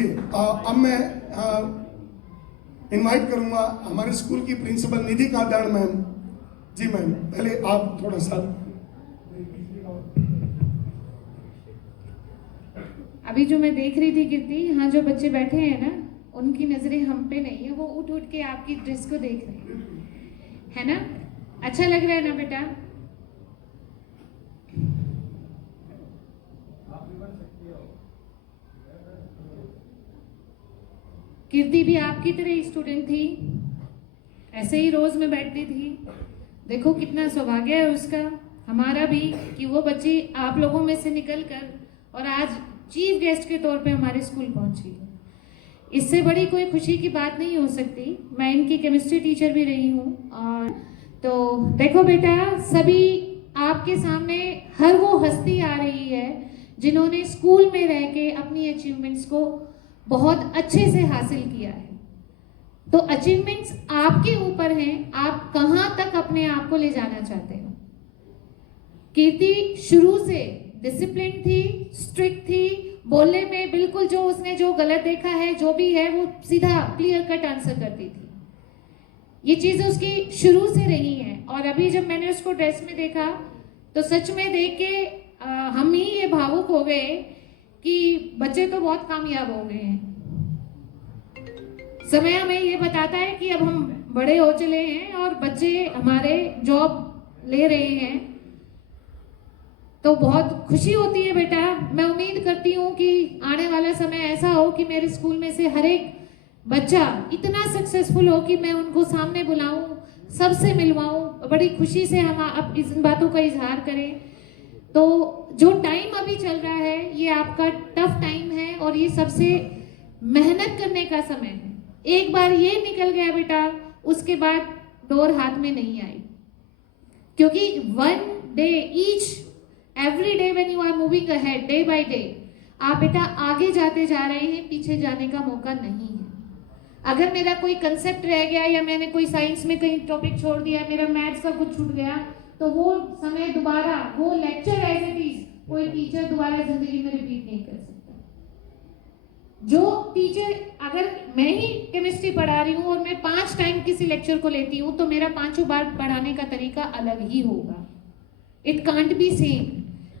जी अब मैं इनवाइट करूंगा हमारे स्कूल की प्रिंसिपल निधि कादाड़ मैम। जी मैम, पहले आप थोड़ा सा। अभी जो मैं देख रही थी कीर्ति, यहाँ जो बच्चे बैठे हैं ना, उनकी नजरें हम पे नहीं है, वो उठ उठ के आपकी ड्रेस को देख रहे हैं, है ना? अच्छा लग रहा है ना बेटा? कीर्ति भी आपकी तरह ही स्टूडेंट थी, ऐसे ही रोज में बैठती थी। देखो कितना सौभाग्य है उसका, हमारा भी, कि वो बच्ची आप लोगों में से निकल कर और आज चीफ गेस्ट के तौर पे हमारे स्कूल पहुंची। इससे बड़ी कोई खुशी की बात नहीं हो सकती। मैं इनकी केमिस्ट्री टीचर भी रही हूँ। और तो देखो बेटा, सभी आपके सामने हर वो हस्ती आ रही है जिन्होंने स्कूल में रह के अपनी अचीवमेंट्स को बहुत अच्छे से हासिल किया है। तो अचीवमेंट्स आपके ऊपर हैं, आप कहाँ तक अपने आप को ले जाना चाहते हो। कीर्ति शुरू से डिसिप्लिन थी, स्ट्रिक्ट थी, बोलने में बिल्कुल जो उसने जो गलत देखा है, जो भी है, वो सीधा क्लियर कट आंसर करती थी। ये चीज़ उसकी शुरू से रही है। और अभी जब मैंने उसको ड्रेस में देखा तो सच में देख के हम ही ये भावुक हो गए कि बच्चे तो बहुत कामयाब हो गए हैं। समय हमें ये बताता है कि अब हम बड़े हो चले हैं और बच्चे हमारे जॉब ले रहे हैं, तो बहुत खुशी होती है बेटा। मैं उम्मीद करती हूँ कि आने वाला समय ऐसा हो कि मेरे स्कूल में से हर एक बच्चा इतना सक्सेसफुल हो कि मैं उनको सामने बुलाऊं, सबसे मिलवाऊं, बड़ी खुशी से हम अब इन बातों का इजहार करें। तो जो टाइम अभी चल रहा है ये आपका टफ टाइम है और ये सबसे मेहनत करने का समय है। एक बार ये निकल गया बेटा, उसके बाद डोर हाथ में नहीं आई, क्योंकि one day each every day when you are moving ahead, day by day, आप बेटा आगे जाते जा रहे हैं, पीछे जाने का मौका नहीं है। अगर मेरा कोई कंसेप्ट रह गया या मैंने कोई साइंस में कहीं टॉपिक छोड़ दिया, मेरा मैथ्स का कुछ छूट गया, तो वो समय दोबारा, वो लेक्चर एज इट इज कोई टीचर दोबारा जिंदगी में रिपीट नहीं कर सकता। जो टीचर, अगर मैं ही केमिस्ट्री पढ़ा रही हूँ और मैं 5 टाइम किसी लेक्चर को लेती हूँ, तो मेरा 5 बार पढ़ाने का तरीका अलग ही होगा। It can't be same.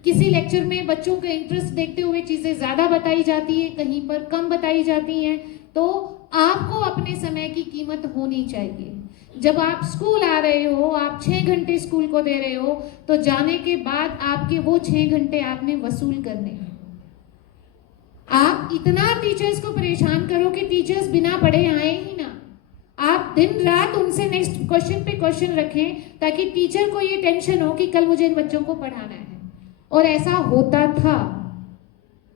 किसी लेक्चर में बच्चों का इंटरेस्ट देखते हुए चीजें ज्यादा बताई जाती है, कहीं पर कम बताई जाती हैं। तो आपको अपने समय की कीमत होनी चाहिए। जब आप स्कूल आ रहे हो, आप 6 घंटे स्कूल को दे रहे हो, तो जाने के बाद आपके वो 6 घंटे आपने वसूल करने हैं। आप इतना टीचर्स को परेशान करो कि टीचर्स बिना पढ़े आए ही ना। आप दिन रात उनसे नेक्स्ट क्वेश्चन पे क्वेश्चन रखें, ताकि टीचर को ये टेंशन हो कि कल मुझे इन बच्चों को पढ़ाना है। और ऐसा होता था।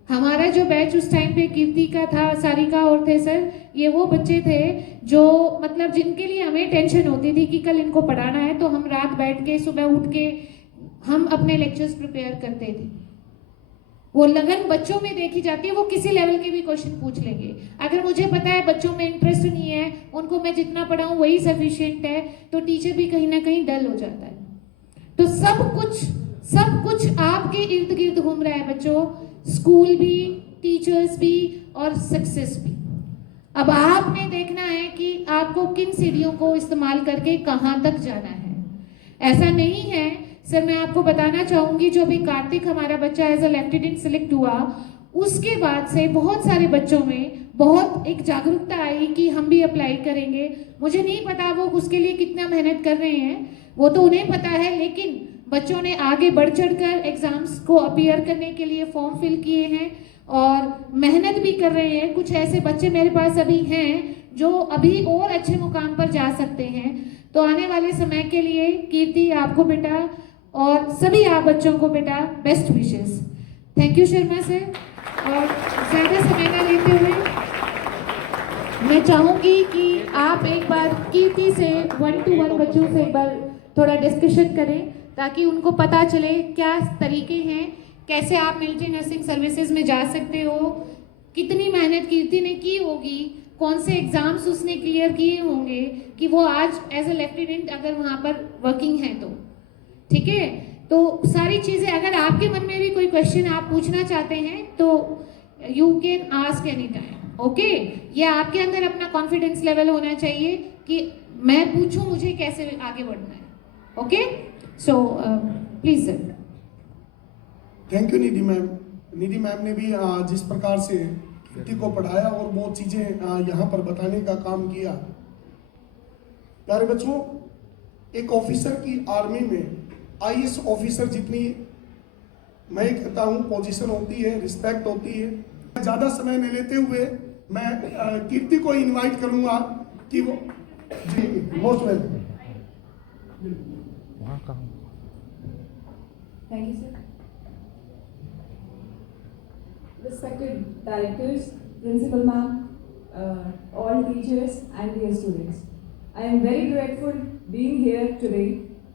हमारा जो बैच उस टाइम पे कीर्ति का था, सारिका और थे सर, ये वो बच्चे थे जो मतलब जिनके लिए हमें टेंशन होती थी कि कल इनको पढ़ाना है, तो हम रात बैठ के सुबह उठ के हम अपने लेक्चर्स प्रिपेयर करते थे। वो लगन बच्चों में देखी जाती है। वो किसी लेवल के भी क्वेश्चन पूछ लेंगे। अगर मुझे पता है बच्चों में इंटरेस्ट नहीं है, उनको मैं जितना पढ़ाऊं वही सफिशिएंट है, तो टीचर भी कहीं ना कहीं डल हो जाता है। तो सब कुछ आपके इर्द गिर्द घूम रहा है बच्चों, स्कूल भी, टीचर्स भी और सक्सेस भी। अब आपने देखना है कि आपको किन सीढ़ियों को इस्तेमाल करके कहां तक जाना है। ऐसा नहीं है सर, मैं आपको बताना चाहूंगी, जो भी कार्तिक हमारा बच्चा एज अ लेफ्टिनेंट सिलेक्ट हुआ, उसके बाद से बहुत सारे बच्चों में बहुत एक जागरूकता आई कि हम भी अप्लाई करेंगे। मुझे नहीं पता वो उसके लिए कितना मेहनत कर रहे हैं, वो तो उन्हें पता है, लेकिन बच्चों ने आगे बढ़ चढ़कर एग्जाम्स को अपीयर करने के लिए फॉर्म फिल किए हैं और मेहनत भी कर रहे हैं। कुछ ऐसे बच्चे मेरे पास अभी हैं जो अभी और अच्छे मुकाम पर जा सकते हैं। तो आने वाले समय के लिए कीर्ति, आपको बेटा और सभी आप बच्चों को बेटा best wishes. Thank you Sharma sir. और ज़्यादा समय ना लेते हुए मैं चाहूँगी कि आप एक बार कीर्ति से 1-to-1 बच्चों से एक बार थोड़ा डिस्कशन करें, ताकि उनको पता चले क्या तरीके हैं, कैसे आप मिलिट्री नर्सिंग सर्विसेज में जा सकते हो, कितनी मेहनत कीर्ति ने की होगी, कौन से एग्जाम्स उसने क्लियर किए होंगे कि वो आज एज अ लेफ्टिनेंट अगर वहाँ पर वर्किंग है तो। ठीक है, तो सारी चीज़ें, अगर आपके मन में भी कोई क्वेश्चन आप पूछना चाहते हैं तो you can ask any time. Okay, ये आपके अंदर अपना कॉन्फिडेंस लेवल होना चाहिए कि मैं पूछूं मुझे कैसे आगे बढ़ना है। Okay, so please sir. Thank you Nidhi ma'am. Nidhi ma'am ने भी जिस प्रकार से कीर्ति को पढ़ाया और वो चीज़ें यहाँ पर बताने का काम किया। प्यारे बच्चों, एक ऑफिसर की आर्मी में आईएएस ऑफिसर जितनी मैं कहता हूँ पोजीशन होती है, रिस्पेक्ट होती है। ज़्यादा समय नहीं लेते हुए मैं कीर्ति को इनवाइट करूँगा कि वो जी most welcome. Thank you, sir. Respected directors, principal ma'am, all teachers and dear students. I am very grateful being here today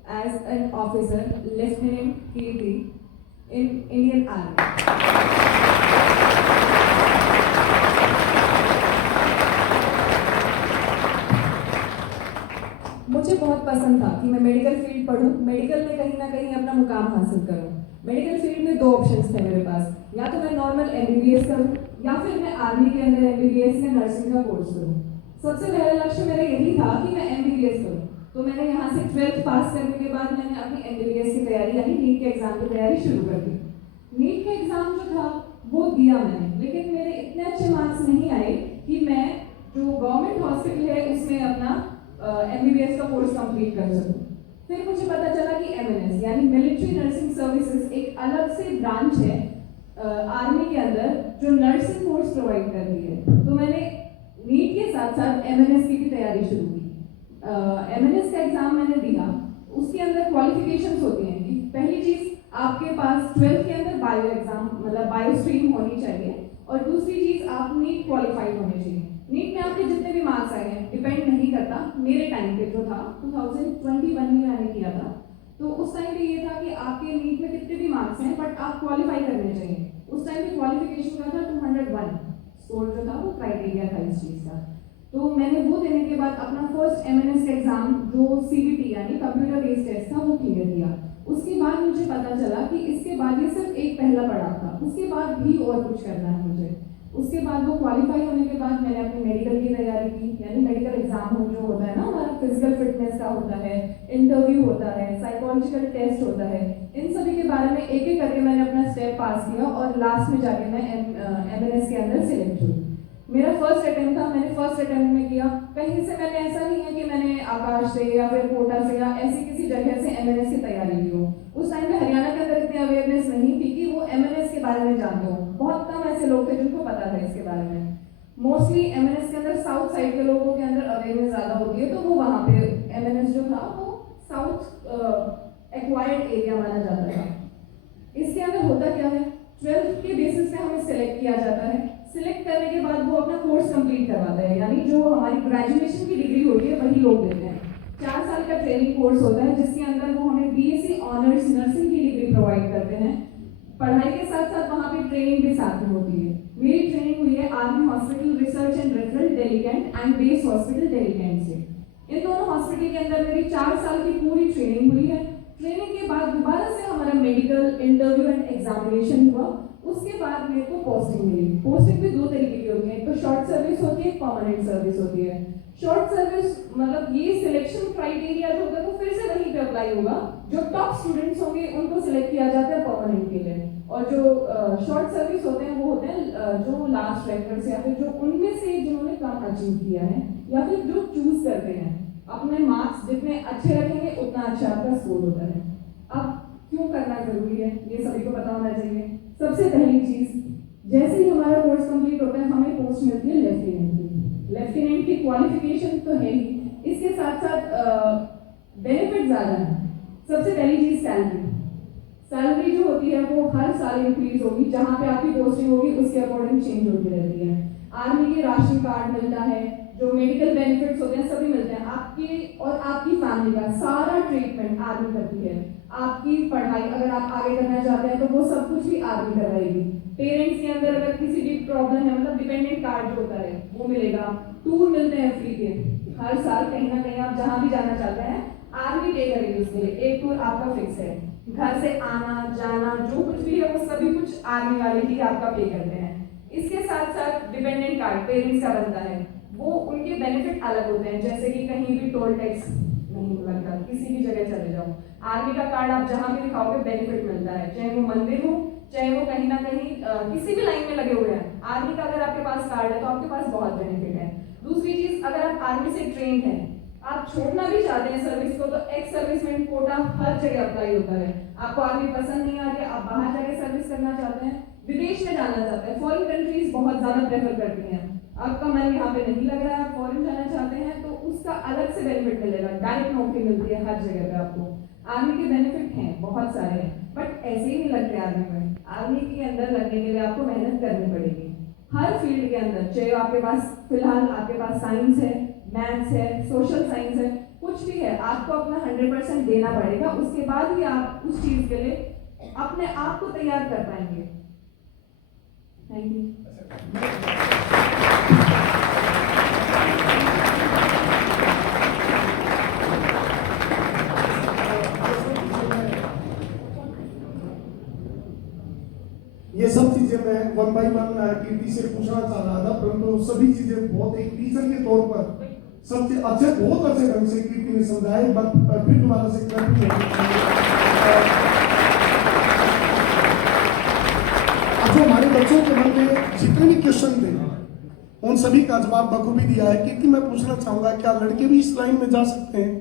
as an officer, Lieutenant Kirti, in Indian Army. मुझे बहुत पसंद था कि मैं मेडिकल फील्ड पढूं, मेडिकल में कहीं ना कहीं अपना मुकाम हासिल करूं। मेडिकल फील्ड में दो ऑप्शंस थे मेरे पास, या तो मैं नॉर्मल एमबीबीएस करूं या फिर मैं आर्मी के अंदर एमबीबीएस में नर्सिंग का कोर्स करूं। सबसे पहला लक्ष्य मेरा यही था कि मैं एमबीबीएस करूं। तो मैंने यहाँ से 12th पास करने के बाद मैंने अपनी एमबीबीएस की तैयारी यानी नीट के एग्जाम की तैयारी शुरू कर दी। नीट का एग्जाम जो था वो दिया मैंने, लेकिन मेरे इतने अच्छे मार्क्स नहीं आए कि मैं जो गवर्नमेंट हॉस्पिटल है उसमें अपना एमबीबीएस का कोर्स कंप्लीट कर सकूं। फिर मुझे पता चला कि एमएनएस यानी मिलिट्री नर्सिंग सर्विसेज एक अलग से ब्रांच है आर्मी के अंदर जो नर्सिंग कोर्स प्रोवाइड करती है। तो मैंने नीट के साथ साथ एमएनएस की भी तैयारी शुरू की। एमएनएस का एग्जाम मैंने दिया। उसके अंदर क्वालिफिकेशंस होती हैं कि पहली चीज आपके पास 12th के अंदर बायो एग्जाम मतलब बायो स्ट्रीम होनी चाहिए, और दूसरी चीज आप नीट क्वालिफाइड होने चाहिए। नीट में आपके जितने भी मार्क्स आए हैं डिपेंड नहीं करता। मेरे टाइम पे जो था 2021 में मैंने किया था, तो उस टाइम पे ये था कि आपके नीट में कितने भी मार्क्स हैं बट आप क्वालिफाई करने चाहिए। उस टाइम पे क्वालिफिकेशन का था 201 स्कोर जो था वो क्राइटेरिया था इस चीज का। तो मैंने वो देने के बाद अपना फर्स्ट एमएनएस का एग्जाम जो सीबीटी यानी कंप्यूटर बेस्ड टेस्ट था वो क्लियर किया। उसके बाद मुझे पता चला कि इसके बाद ये सिर्फ एक पहला पड़ाव था, उसके बाद भी और कुछ करना है मुझे। उसके बाद वो क्वालिफाई होने के बाद मैंने अपनी मेडिकल की तैयारी की, यानी मेडिकल एग्जाम जो होता है ना हमारा फिजिकल फिटनेस का होता है, इंटरव्यू होता है, साइकोलॉजिकल टेस्ट होता है, इन सभी के बारे में एक एक करके मैंने अपना स्टेप पास किया और लास्ट में जाके मैं एमएनएस के अंदर सिलेक्ट हुई। मेरा फर्स्ट अटेम्प्ट था, मैंने फर्स्ट अटेम्प्ट में किया। कहीं से मैंने ऐसा नहीं है कि मैंने आकाश से या फिर कोटा से या ऐसी किसी जगह से एमएनएस की तैयारी की हो। उस टाइम में हरियाणा के अंदर इतनी अवेयरनेस नहीं थी कि वो एमएनएस के बारे में जानते हो। बहुत कम ऐसे लोग थे जिनको पता था इसके बारे में। मोस्टली एमएनएस के अंदर साउथ साइड के लोगों के अंदर अवेयरनेस ज्यादा होती है, तो वो वहाँ पे एमएनएस जो था वो साउथ एक्वायर्ड एरिया माना जाता था। इसके अंदर होता क्या है, 12th के बेसिस पे हमें सिलेक्ट किया जाता है। सिलेक्ट करने के बाद वो अपना कोर्स कंप्लीट करवाता है, यानी जो हमारी ग्रेजुएशन की डिग्री होती है वही लोग देते हैं। 4 साल का ट्रेनिंग कोर्स होता है जिसके अंदर वो हमें बीएससी ऑनर्स नर्सिंग की डिग्री प्रोवाइड करते हैं। पढ़ाई के साथ साथ वहाँ पे ट्रेनिंग भी साथ में होती है। मेरी ट्रेनिंग हुई है army hospital research and referral Delhi cantt and base hospital Delhi cantt से। इन दोनों हॉस्पिटल के अंदर मेरी 4 साल की पूरी ट्रेनिंग हुई है। ट्रेनिंग के बाद दोबारा से हमारा मेडिकल इंटरव्यू एंड एग्जामिनेशन हुआ। उसके बाद मेरे को पोस्टिंग मिली। पोस्टिंग भी 2 तरीके की होती है, एक तो शॉर्ट सर्विस होती है, एक परमानेंट सर्विस होती है। शॉर्ट सर्विस मतलब ये सिलेक्शन क्राइटेरिया जो होता है वो फिर से वहीं पे अप्लाई होगा। जो टॉप स्टूडेंट्स होंगे उनको सिलेक्ट किया जाता है परमानेंट के लिए, और जो शॉर्ट सर्विस होते हैं वो होते हैं जो लास्ट रैंकर्स या फिर जो उनमें से जिन्होंने कम अचीव किया है या फिर जो चूज करते हैं। अपने मार्क्स जितने अच्छे रखेंगे उतना अच्छा आपका स्कोर होता है। अब क्यों करना जरूरी है ये सभी को पता होना चाहिए। सबसे पहली चीज, जैसे ही हमारा कोर्स कंप्लीट होता है हमें पोस्ट मिलती है लेफ्टिनेंट की। लेफ्टिनेंट की क्वालिफिकेशन तो है ही, इसके साथ साथ बेनिफिट ज्यादा है। सबसे पहली चीज सैलरी। सैलरी जो होती है वो हर साल इंक्रीज होगी, जहाँ पे आपकी पोस्टिंग होगी उसके अकॉर्डिंग चेंज होती रहती है। आर्मी के राशन कार्ड मिलता है, जो मेडिकल बेनिफिट्स होते हैं सभी मिलते हैं। आपके और आपकी फैमिली का सारा ट्रीटमेंट आर्मी करती है। आपकी पढ़ाई अगर आप आगे करना चाहते हैं तो वो सब कुछ भी आर्मी करवाएगी। पेरेंट्स के अंदर अगर किसी भी प्रॉब्लम है मतलब डिपेंडेंट कार्ड जो होता है वो मिलेगा। टूर मिलते हैं फ्री के, हर साल कहीं ना कहीं आप जहाँ भी जाना चाहते हैं आर्मी पे करेगी उसके लिए। एक टूर आपका फिक्स है, घर से आना जाना जो कुछ भी है वो सभी कुछ आर्मी वाले ही आपका पे करते हैं। इसके साथ साथ डिपेंडेंट कार्ड पेरेंट्स का बनता है, वो उनके बेनिफिट अलग होते हैं, जैसे कि कहीं भी टोल टैक्स नहीं लगता, किसी भी जगह चले जाओ। आर्मी का कार्ड आप जहाँ भी दिखाओगे बेनिफिट मिलता है, चाहे वो मंदिर हो, चाहे वो कहीं ना कहीं किसी भी लाइन में लगे हुए हैं, आर्मी का अगर आपके पास कार्ड है तो आपके पास बहुत बेनिफिट है। दूसरी चीज, अगर आप आर्मी से ट्रेन हैं, आप छोड़ना भी चाहते हैं सर्विस को, तो एक्स सर्विसमैन कोटा हर जगह अप्लाई होता है। आपको आर्मी पसंद नहीं आ रही है, आप बाहर जाके सर्विस करना चाहते हैं, विदेश में जाना चाहते हैं, फॉरेन कंट्रीज बहुत ज्यादा प्रेफर करती हैं, आपका मन यहाँ पे नहीं लग रहा है, आप फॉरेन जाना चाहते हैं, तो उसका अलग से बेनिफिट मिलेगा, डायरेक्ट नौकरी मिलती है हर जगह पे आपको। आर्मी के बेनिफिट हैं, बहुत सारे हैं, बट ऐसे ही नहीं लगते आर्मी में। आर्मी के अंदर लगने के लिए आपको मेहनत करनी पड़ेगी हर फील्ड के अंदर, चाहे आपके पास फिलहाल आपके पास साइंस है, मैथ्स है, सोशल साइंस है, कुछ भी है, आपको अपना 100% देना पड़ेगा, उसके बाद ही आप उस चीज के लिए अपने आप को तैयार कर पाएंगे। Thank you. ये सब चीजें मैं वन बाई वन कीर्ति से पूछना चाह रहा था, परंतु सभी चीजें बहुत एक टीचर के तौर पर सबसे अच्छे, बहुत अच्छे ढंग से कीर्ति ने समझाए। बट फिर दोबारा से जो हमारे बच्चों के मन में जितने भी क्वेश्चन थे उन सभी का जवाब बखूबी दिया है। कीर्ति, मैं पूछना चाहूंगा, क्या लड़के भी इस लाइन में जा सकते हैं?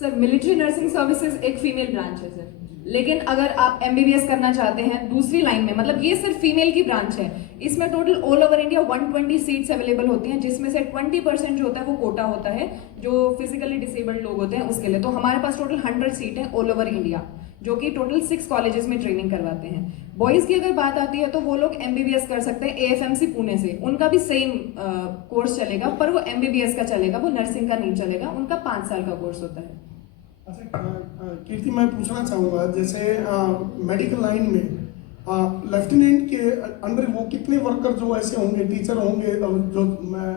सर, मिलिट्री नर्सिंग सर्विसेज एक फीमेल ब्रांच है सर, लेकिन अगर आप एमबीबीएस करना चाहते हैं दूसरी लाइन में, मतलब ये सिर्फ फीमेल की ब्रांच है, इसमें total all over India 120 seats available होती हैं, जिसमें से 20% जो होता है वो कोटा होता है, जो फिजिकली डिसेबल्ड लोग होते हैं उसके लिए। तो हमारे पास टोटल 100 सीट है ऑल ओवर इंडिया, जो कि टोटल 6 कॉलेजेस में ट्रेनिंग करवाते हैं। बॉयज की अगर बात आती है तो वो लोग एमबीबीएस कर सकते हैं एएफएमसी पुणे से, उनका भी सेम कोर्स चलेगा, पर वो एमबीबीएस का चलेगा, वो नर्सिंग का नहीं चलेगा, उनका 5 साल का कोर्स होता है। अच्छा कीर्ति, मैं पूछना चाहूँगा, जैसे मेडिकल लाइन में लेफ्टिनेंट के अंडर वो कितने वर्कर जो ऐसे होंगे, टीचर होंगे, जो मैं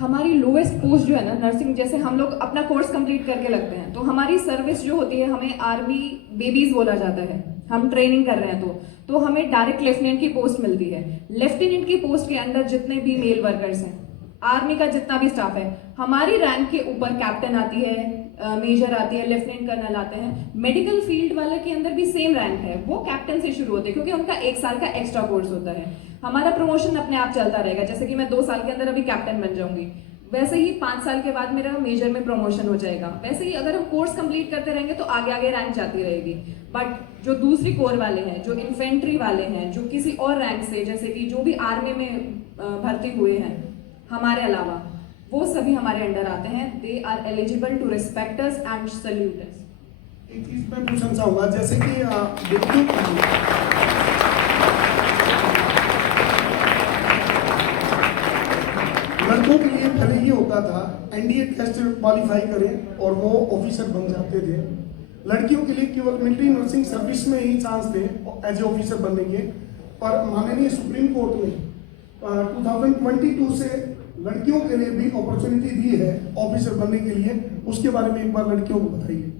हमारी लोएस्ट पोस्ट जो है ना नर्सिंग, जैसे हम लोग अपना कोर्स कंप्लीट करके लगते हैं, तो हमारी सर्विस जो होती है, हमें आर्मी बेबीज बोला जाता है, हम ट्रेनिंग कर रहे हैं तो हमें डायरेक्ट लेफ्टिनेंट की पोस्ट मिलती है। लेफ्टिनेंट की पोस्ट के अंदर जितने भी मेल वर्कर्स हैं, आर्मी का जितना भी स्टाफ है, हमारी रैंक के ऊपर कैप्टन आती है, मेजर आती है, लेफ्टिनेंट कर्नल आते हैं। मेडिकल फील्ड वाले के अंदर भी सेम रैंक है, वो कैप्टन से शुरू होते हैं, क्योंकि उनका 1 साल का एक्स्ट्रा कोर्स होता है। हमारा प्रमोशन अपने आप चलता रहेगा, जैसे कि मैं 2 साल के अंदर अभी कैप्टन बन जाऊंगी, वैसे ही 5 साल के बाद मेरा मेजर में प्रमोशन हो जाएगा। वैसे ही अगर हम कोर्स कंप्लीट करते रहेंगे तो आगे आगे रैंक जाती रहेगी। बट जो दूसरी कोर वाले हैं, जो इन्फेंट्री वाले हैं, जो किसी और रैंक से, जैसे कि जो भी आर्मी में भर्ती हुए हैं हमारे अलावा, वो सभी हमारे अंडर आते हैं। They are eligible to respect us and salute us. एक चीज मैं पूछना चाहूंगा, जैसे कि लड़कों के लिए पहले ये होता था एनडीए टेस्ट क्वालिफाई करें और वो ऑफिसर बन जाते थे। लड़कियों के लिए केवल मिलिट्री नर्सिंग सर्विस में ही चांस थे एज ए ऑफिसर बनने के, पर माननीय सुप्रीम कोर्ट ने 2022 से लड़कियों के लिए भी अपॉर्चुनिटी दी है ऑफिसर बनने के लिए। उसके बारे में एक बार लड़कियों को बताइए।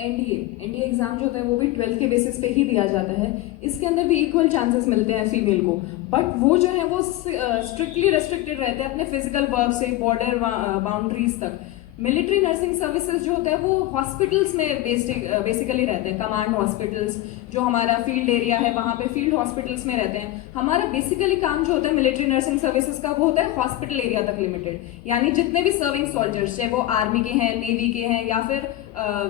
एनडीए एग्जाम जो होता है वो भी 12th के बेसिस पे ही दिया जाता है। इसके अंदर भी इक्वल चांसेस मिलते हैं फीमेल को, बट वो जो है वो स्ट्रिक्टली रेस्ट्रिक्टेड रहते हैं अपने फिजिकल वर्क से बॉर्डर बाउंड्रीज तक। मिलिट्री नर्सिंग सर्विसेज जो होता है वो हॉस्पिटल्स में बेसिकली रहते हैं, कमांड हॉस्पिटल्स, जो हमारा फील्ड एरिया है वहाँ पे फील्ड हॉस्पिटल्स में रहते हैं। हमारा बेसिकली काम जो होता है मिलिट्री नर्सिंग सर्विसेज का, वो होता है हॉस्पिटल एरिया तक लिमिटेड, यानी जितने भी सर्विंग सोल्जर्स, चाहे वो आर्मी के हैं, नेवी के हैं या फिर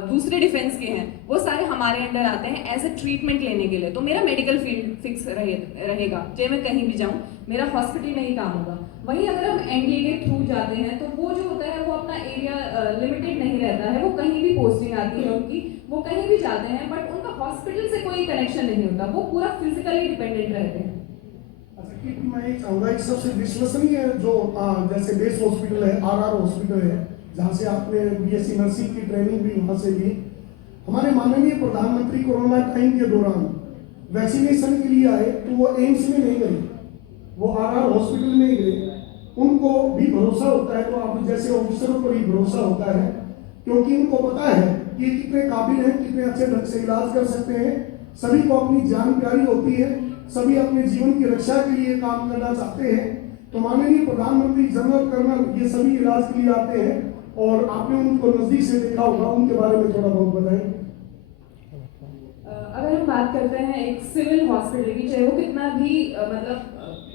दूसरे डिफेंस के हैं, वो सारे हमारे अंडर आते हैं एज ए ट्रीटमेंट लेने के लिए। तो मेरा मेडिकल फील्ड फिक्स रहेगा, चाहे मैं कहीं भी जाऊँ मेरा हॉस्पिटल में ही काम होगा। वहीं अगर हम एनडीए के थ्रू जाते हैं तो वो जो होता है वो अपना एरिया लिमिटेड नहीं रहता है, वो कहीं भी पोस्टिंग आती है उनकी, वो कहीं भी जाते हैं, बट उनका हॉस्पिटल से कोई कनेक्शन नहीं होता, वो पूरा फिजिकली डिपेंडेंट रहते हैं। अच्छा कीर्ति, मैं ये चाहूंगा एक सबसे विश्वसनीय जो जैसे बेस हॉस्पिटल है, आरआर हॉस्पिटल है, जहाँ से आपने बीएससी नर्सिंग की ट्रेनिंग भी वहाँ से ली। हमारे माननीय प्रधानमंत्री कोरोना टाइम के दौरान वैक्सीनेशन के लिए आए तो वो एम्स में नहीं गए, वो आरआर हॉस्पिटल में ही गए। उनको भी भरोसा होता है, तो आप जैसे ऑफिसरों पर ही भरोसा होता है, क्योंकि उनको पता है कि ये कितने काबिल हैं, कितने अच्छे ढंग से इलाज कर सकते हैं। सभी को अपनी जान प्यारी होती है, सभी अपने जीवन की रक्षा के लिए काम करना चाहते हैं। तो माननीय प्रधानमंत्री, जनरल कर्नल, ये सभी इलाज के लिए आते हैं और आपने उनको नजदीक से देखा होगा, उनके बारे में थोड़ा बहुत बताएं। अगर हम बात करते हैं एक सिविल हॉस्पिटल की, चाहे वो कितना भी मतलब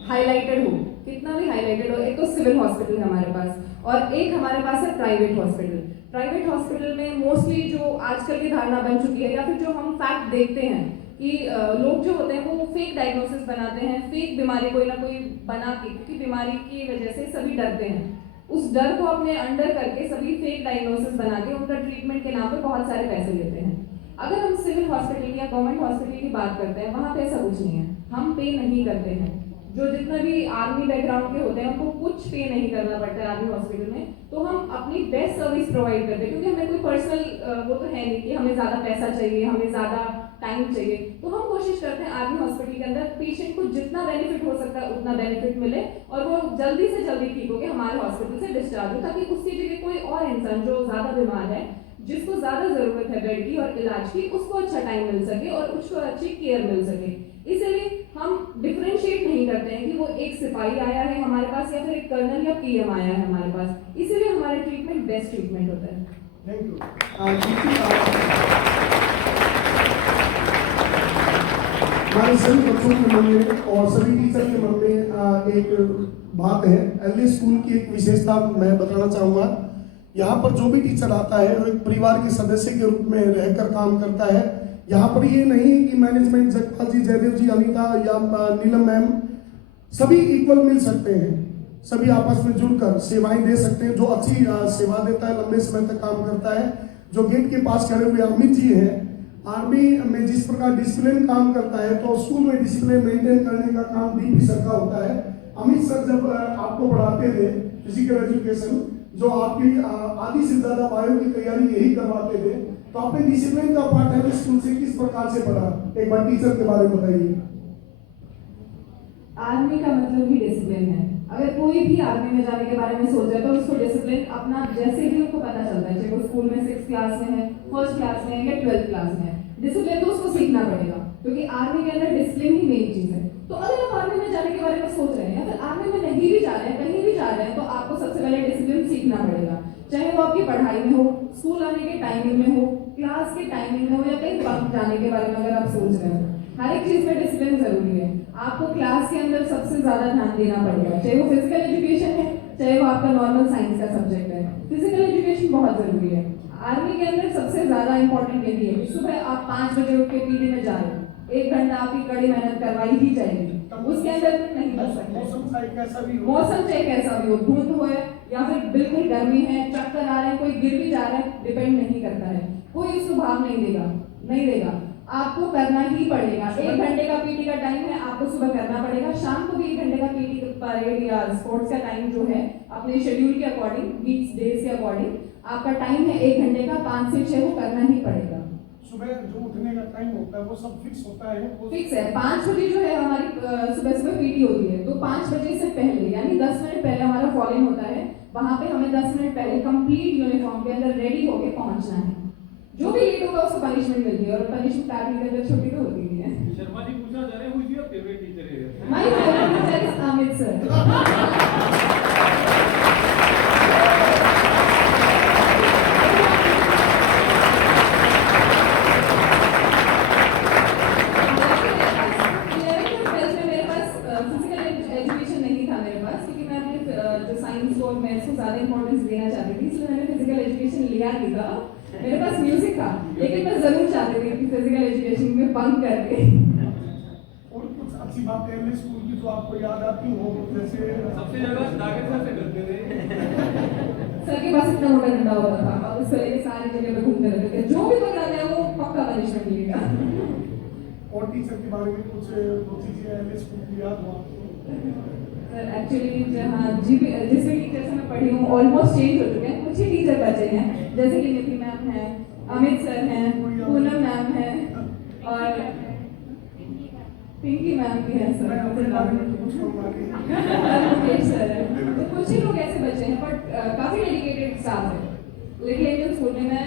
हाईलाइटेड हो, कितना भी हाईलाइटेड हो, एक तो सिविल हॉस्पिटल है हमारे पास और एक हमारे पास है प्राइवेट हॉस्पिटल। प्राइवेट हॉस्पिटल में मोस्टली जो आजकल की धारणा बन चुकी है या फिर जो हम फैक्ट देखते हैं कि लोग जो होते हैं वो फेक डायग्नोसिस बनाते हैं, फेक बीमारी कोई ना कोई बना के, क्योंकि बीमारी की वजह से सभी डरते हैं। उस डर को अपने अंडर करके सभी फेक डायग्नोसिस बना के उनका ट्रीटमेंट के नाम पे बहुत सारे पैसे लेते हैं। अगर हम सिविल हॉस्पिटल या गवर्नमेंट हॉस्पिटल की बात करते हैं, वहाँ पे ऐसा कुछ नहीं है, हम पे नहीं करते हैं। जो जितना भी आर्मी बैकग्राउंड के होते हैं उनको कुछ पे नहीं करना पड़ता है आर्मी हॉस्पिटल में। तो हम अपनी बेस्ट सर्विस प्रोवाइड करते हैं, क्योंकि हमें कोई पर्सनल वो तो है नहीं कि हमें ज़्यादा पैसा चाहिए, हमें ज़्यादा टाइम चाहिए। तो हम कोशिश करते हैं आर्मी हॉस्पिटल के अंदर पेशेंट को जितना बेनिफिट हो सकता है उतना बेनिफिट मिले और वो जल्दी से जल्दी ठीक होकर हमारे हॉस्पिटल से डिस्चार्ज हो, ताकि उसकी जगह कोई और इंसान जो ज़्यादा बीमार है, जिसको ज्यादा जरूरत है बेड की और इलाज की, उसको अच्छा टाइम मिल सके और उसको अच्छी केयर मिल सके। इसीलिए हम डिफरेंशिएट नहीं करते हैं कि वो एक सिपाही आया है हमारे पास या फिर एक कर्नल या पीएम आया है हमारे पास। इसीलिए हमारे ट्रीटमेंट बेस्ट ट्रीटमेंट होता है। Thank you. हमारे सभी बच्चों के मन में और सभी टीचर के मन में एक बात है। एलडी स्कूल की एक विशेषता मैं बताना चाहूँगा। यहाँ पर जो भी टीचर आता है वो एक परिवार के सदस्य के रूप में रहकर काम करता है। यहाँ पर ये नहीं है कि मैनेजमेंट, जगपाल जी, जयदेव जी, अनीता या नीलम मैम, सभी इक्वल मिल सकते हैं। सभी आपस में जुड़कर सेवाएं दे सकते हैं। जो अच्छी सेवा देता है, लंबे समय तक काम करता है, जो गेट के पास खड़े हुए अमित जी हैं, आर्मी में जिस प्रकार डिसिप्लिन काम करता है तो स्कूल में डिसिप्लिन मेंटेन करने का काम डीपी सर का होता है। अमित सर जब आपको पढ़ाते थे फिजिकल एजुकेशन, जो आपकी आधी से ज्यादा बायो की तैयारी यही करवाते थे, तो आपने डिसिप्लिन का पार्ट है स्कूल से किस प्रकार से पढ़ा, एक बार टीचर के बारे में बताइए। आर्मी का मतलब ही डिसिप्लिन है। अगर कोई भी आर्मी में जाने के बारे में सोच रहा है तो उसको डिसिप्लिन अपना जैसे ही उनको पता चलता है, चाहे वो स्कूल में 6th क्लास में है, 1st क्लास में है या 12th क्लास में है, डिसिप्लिन तो उसको सीखना पड़ेगा, क्योंकि आर्मी के अंदर डिसिप्लिन ही मेन चीज है। तो अगर आप आर्मी में जाने के बारे में सोच रहे हैं या फिर आर्मी में नहीं भी जा रहे हैं, कहीं भी जा रहे हैं, तो आपको सबसे पहले डिसिप्लिन सीखना पड़ेगा। चाहे वो आपकी पढ़ाई में हो, स्कूल आने के टाइमिंग में हो, क्लास के टाइमिंग में हो या कहीं बंक जाने के बारे में अगर आप सोच रहे हो, हर एक चीज में डिसिप्लिन जरूरी है। आपको क्लास के अंदर सबसे ज्यादा ध्यान देना पड़ेगा, चाहे वो फिजिकल एजुकेशन है, चाहे वो आपका नॉर्मल साइंस का सब्जेक्ट है। फिजिकल एजुकेशन बहुत जरूरी है। आर्मी के अंदर सबसे ज्यादा इंपॉर्टेंट यही है कि सुबह आप 5 बजे उठ के पीडी में जा रहे हो, 1 घंटा आपकी कड़ी मेहनत करवाई ही जाएगी, उसके अंदर नहीं बच सकते। मौसम चाहे कैसा भी हो, धुंध हो या फिर बिल्कुल गर्मी है, चक्कर आ रहे हैं, कोई गिर भी जा रहा है, डिपेंड नहीं करता है, कोई उसको भाव नहीं देगा, आपको करना ही पड़ेगा। 1 घंटे का पीटी का टाइम है, आपको सुबह करना पड़ेगा। शाम को भी 1 घंटे का पीटी परेड या स्पोर्ट्स का टाइम जो है अपने शेड्यूल के अकॉर्डिंग, वीक्स डेज के अकॉर्डिंग आपका टाइम है 1 घंटे का, 5 से 6 वो करना ही पड़ेगा। सुबह जो उठने का टाइम होता है वो सब फिक्स होता है, वो फिक्स है। 5 बजे जो है हमारी सुबह पीटी होती है, तो 5 बजे से पहले यानी 10 मिनट पहले हमारा फॉलोइंग होता है। वहां पे हमें 10 मिनट पहले कंप्लीट यूनिफॉर्म के अंदर रेडी होके पहुंचना है। जो भी लेट होगा उसको पनिशमेंट मिलती है, और पनिशमेंट आर्मी के अंदर छोटी तो होती ही है। शर्मा जी पूछना चाह रहे हैं, who is your favorite teacher here? My favorite teacher is Amit sir. मेरे पास म्यूजिक था, लेकिन मैं जरूर चाहती थी कि फिजिकल एजुकेशन में बंक करके। और कुछ अच्छी बातें हैं स्कूल की जो आपको याद आती हो, जैसे सबसे ज्यादा टारगेट सबसे करते थे। सर के पास इतना मोटा डंडा होता था और उसको लेके सारी जगह पे घूमते रहते थे, जो भी पकड़ा गया वो पक्का पनिशमेंट मिलेगा। और टीचर के बारे में कुछ 2 चीजें स्कूल की याद हो आपको? सर एक्चुअली जिस भी टीचर से मैं पढ़ी हूँ ऑलमोस्ट चेंज हो चुके हैं, कुछ ही टीचर बचे हैं, जैसे कि निधि मैम है, अमित सर हैं, पूनम मैम है और पिंकी मैम भी है सर, मुकेश सर है। तो कुछ ही लोग ऐसे बचे हैं, बट काफी डेडिकेटेड स्टाफ है। लिटिल एंजल स्कूल में मैं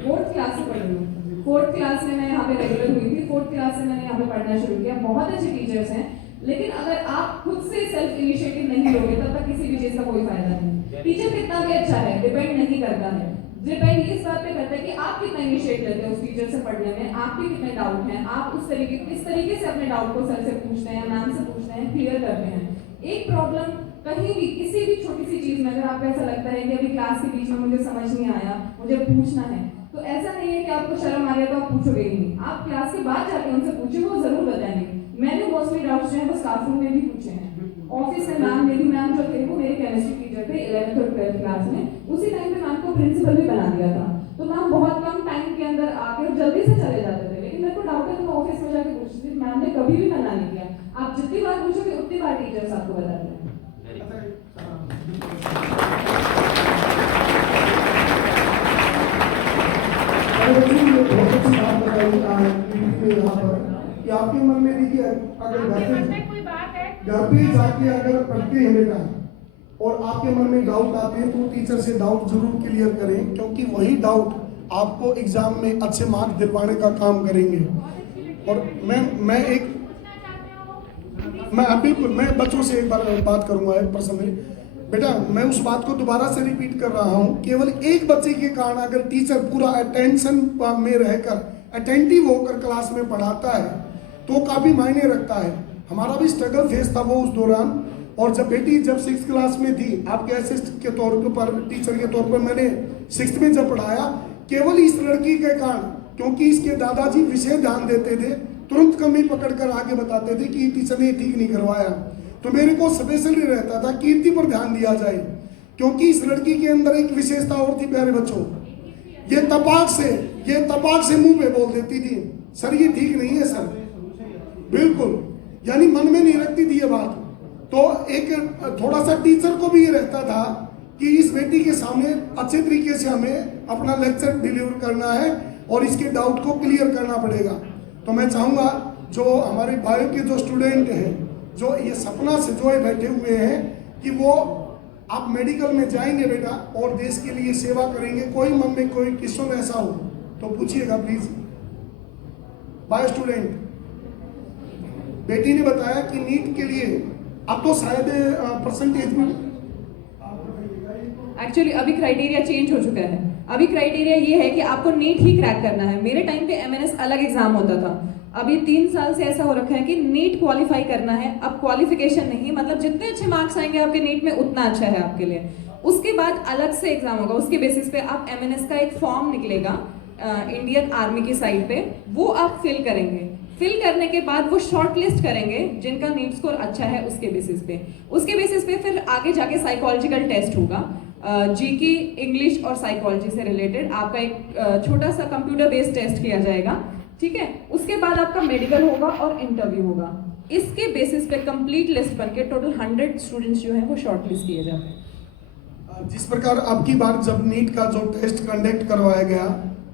4th क्लास से पढ़ रही हूँ। 4th क्लास में मैं यहाँ पे रेगुलर हुई थी, 4th क्लास से मैंने यहाँ पे पढ़ना शुरू किया। बहुत अच्छे टीचर्स हैं, लेकिन अगर आप खुद से सेल्फ इनिशिएटिव नहीं लोगे तब तक किसी भी चीज़ का कोई फायदा नहीं। टीचर कितना भी अच्छा है डिपेंड नहीं करता है, डिपेंड इस बात पे करता है कि आप कितना इनिशिएट लेते हैं उस टीचर से पढ़ने में, आपके कितने डाउट हैं, आप उस तरीके किस तरीके से अपने डाउट को सर से पूछते हैं, मैम से पूछते हैं, क्लियर करते हैं। एक प्रॉब्लम कहीं भी किसी भी छोटी सी चीज में अगर आपको ऐसा लगता है कि अभी क्लास के बीच में मुझे समझ नहीं आया, मुझे पूछना है, तो ऐसा नहीं है कि आपको शर्म आ गया तो आप पूछोगे ही नहीं, आप क्लास के बाद जाके उनसे पूछे, वो जरूर बताएंगे। मैंने मोस्टली डाउट्स जो है वो स्टाफ रूम में भी पूछे हैं, ऑफिस में मैम, मेरी मैम जो थे वो मेरे केमिस्ट्री टीचर थे 11th और 12th क्लास में, उसी टाइम पे मैम को प्रिंसिपल भी बना दिया था, तो मैम बहुत कम टाइम के अंदर आके जल्दी से चले जाते थे। लेकिन मेरे को डाउट है तो मैं ऑफिस में जाके पूछती थी, मैम ने कभी भी मना नहीं किया। आप जितनी बार पूछोगे उतनी बार टीचर्स आपको बताते हैं। बहुत अच्छी बात बताई यहाँ पर कि आपके मन में देखिए अगर घर पे जाके अगर पढ़ते हैं बेटा और आपके मन में डाउट आते हैं तो टीचर से डाउट जरूर क्लियर करें, क्योंकि वही डाउट आपको एग्जाम में अच्छे मार्क्स दिलवाने का काम करेंगे। और बिल्कुल मैं बच्चों से एक बार बात करूंगा एक पर्सनली। बेटा मैं उस बात को दोबारा से रिपीट कर रहा हूं, केवल एक बच्चे के कारण अगर टीचर पूरा अटेंशन में रहकर अटेंटिव होकर क्लास में पढ़ाता है तो काफी मायने रखता है। हमारा भी स्ट्रगल फेस था वो उस दौरान, और जब बेटी जब 6th क्लास में थी, आपके असिस्टेंट के तौर पर टीचर के तौर पर मैंने 6th में जब पढ़ाया, केवल इस लड़की के कारण, क्योंकि इसके दादाजी विषय ध्यान देते थे, तुरंत कमी पकड़कर आगे बताते थे कि टीचर ने ठीक नहीं करवाया, तो मेरे को स्पेशली रहता था कीर्ति पर ध्यान दिया जाए, क्योंकि इस लड़की के अंदर एक विशेषता और थी प्यारे बच्चों, ये तपाक से मुंह पे बोल देती थी, सर ये ठीक नहीं है सर, बिल्कुल, यानी मन में नहीं रखती थी ये बात। तो एक थोड़ा सा टीचर को भी ये रहता था कि इस बेटी के सामने अच्छे तरीके से हमें अपना लेक्चर डिलीवर करना है और इसके डाउट को क्लियर करना पड़ेगा। तो मैं चाहूँगा जो हमारे बायो के जो स्टूडेंट हैं, जो ये सपना से जो बैठे हुए हैं कि वो आप मेडिकल में जाएंगे बेटा और देश के लिए सेवा करेंगे, कोई मन में कोई क्वेश्चन ऐसा हो तो पूछिएगा प्लीज। बायो स्टूडेंट, बेटी ने बताया कि नीट के लिए अब तो शायद परसेंटेज में एक्चुअली अभी क्राइटेरिया चेंज हो चुका है। अभी क्राइटेरिया ये है कि आपको नीट ही क्रैक करना है। मेरे टाइम पे एमएनएस अलग एग्जाम होता था, अभी 3 साल से ऐसा हो रखा है कि नीट क्वालिफाई करना है। अब क्वालिफिकेशन नहीं, मतलब जितने अच्छे मार्क्स आएंगे आपके नीट में उतना अच्छा है आपके लिए। उसके बाद अलग से एग्जाम होगा, उसके बेसिस पे आप एमएनएस का एक फॉर्म निकलेगा इंडियन आर्मी की साइट पे, वो आप फिल करेंगे। फिल करने के बाद वो शॉर्ट लिस्ट करेंगे जिनका नीट स्कोर अच्छा है उसके बेसिस पे फिर आगे जाके साइकोलॉजिकल टेस्ट होगा, जीके, इंग्लिश और साइकोलॉजी से रिलेटेड आपका एक छोटा सा कंप्यूटर बेस्ड टेस्ट किया जाएगा, ठीक है। उसके बाद आपका मेडिकल होगा और इंटरव्यू होगा। इसके बेसिस पे कंप्लीट लिस्ट बनके टोटल 100 स्टूडेंट्स जो हैं वो शॉर्ट लिस्ट किए जाते हैं। जिस प्रकार आपकी बार जब नीट का जो टेस्ट कंडक्ट करवाया गया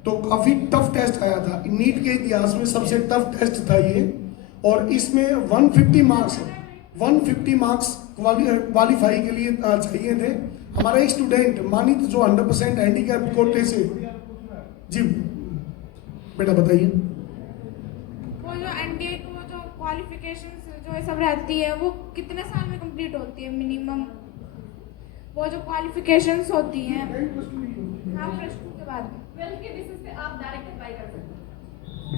तो काफी टफ टेस्ट आया था, नीट के इतिहास में सबसे टफ टेस्ट था ये, और इसमें 150 मार्क्स क्वालिफाई के लिए चाहिए थे। हमारा एक स्टूडेंट मानित जो 100% हैंडीकैप कोटे से, जी बेटा बताइए। वो जो एनडीए की वो जो क्वालिफिकेशंस जो ये सब रहती है वो कितने साल में कंप्लीट होती है मिनिमम? वो जो क्वालिफिकेशंस होती हैं हाँ +2 के बाद 12th के बेसिस पे आप डायरेक्ट अप्लाई कर सकते हैं।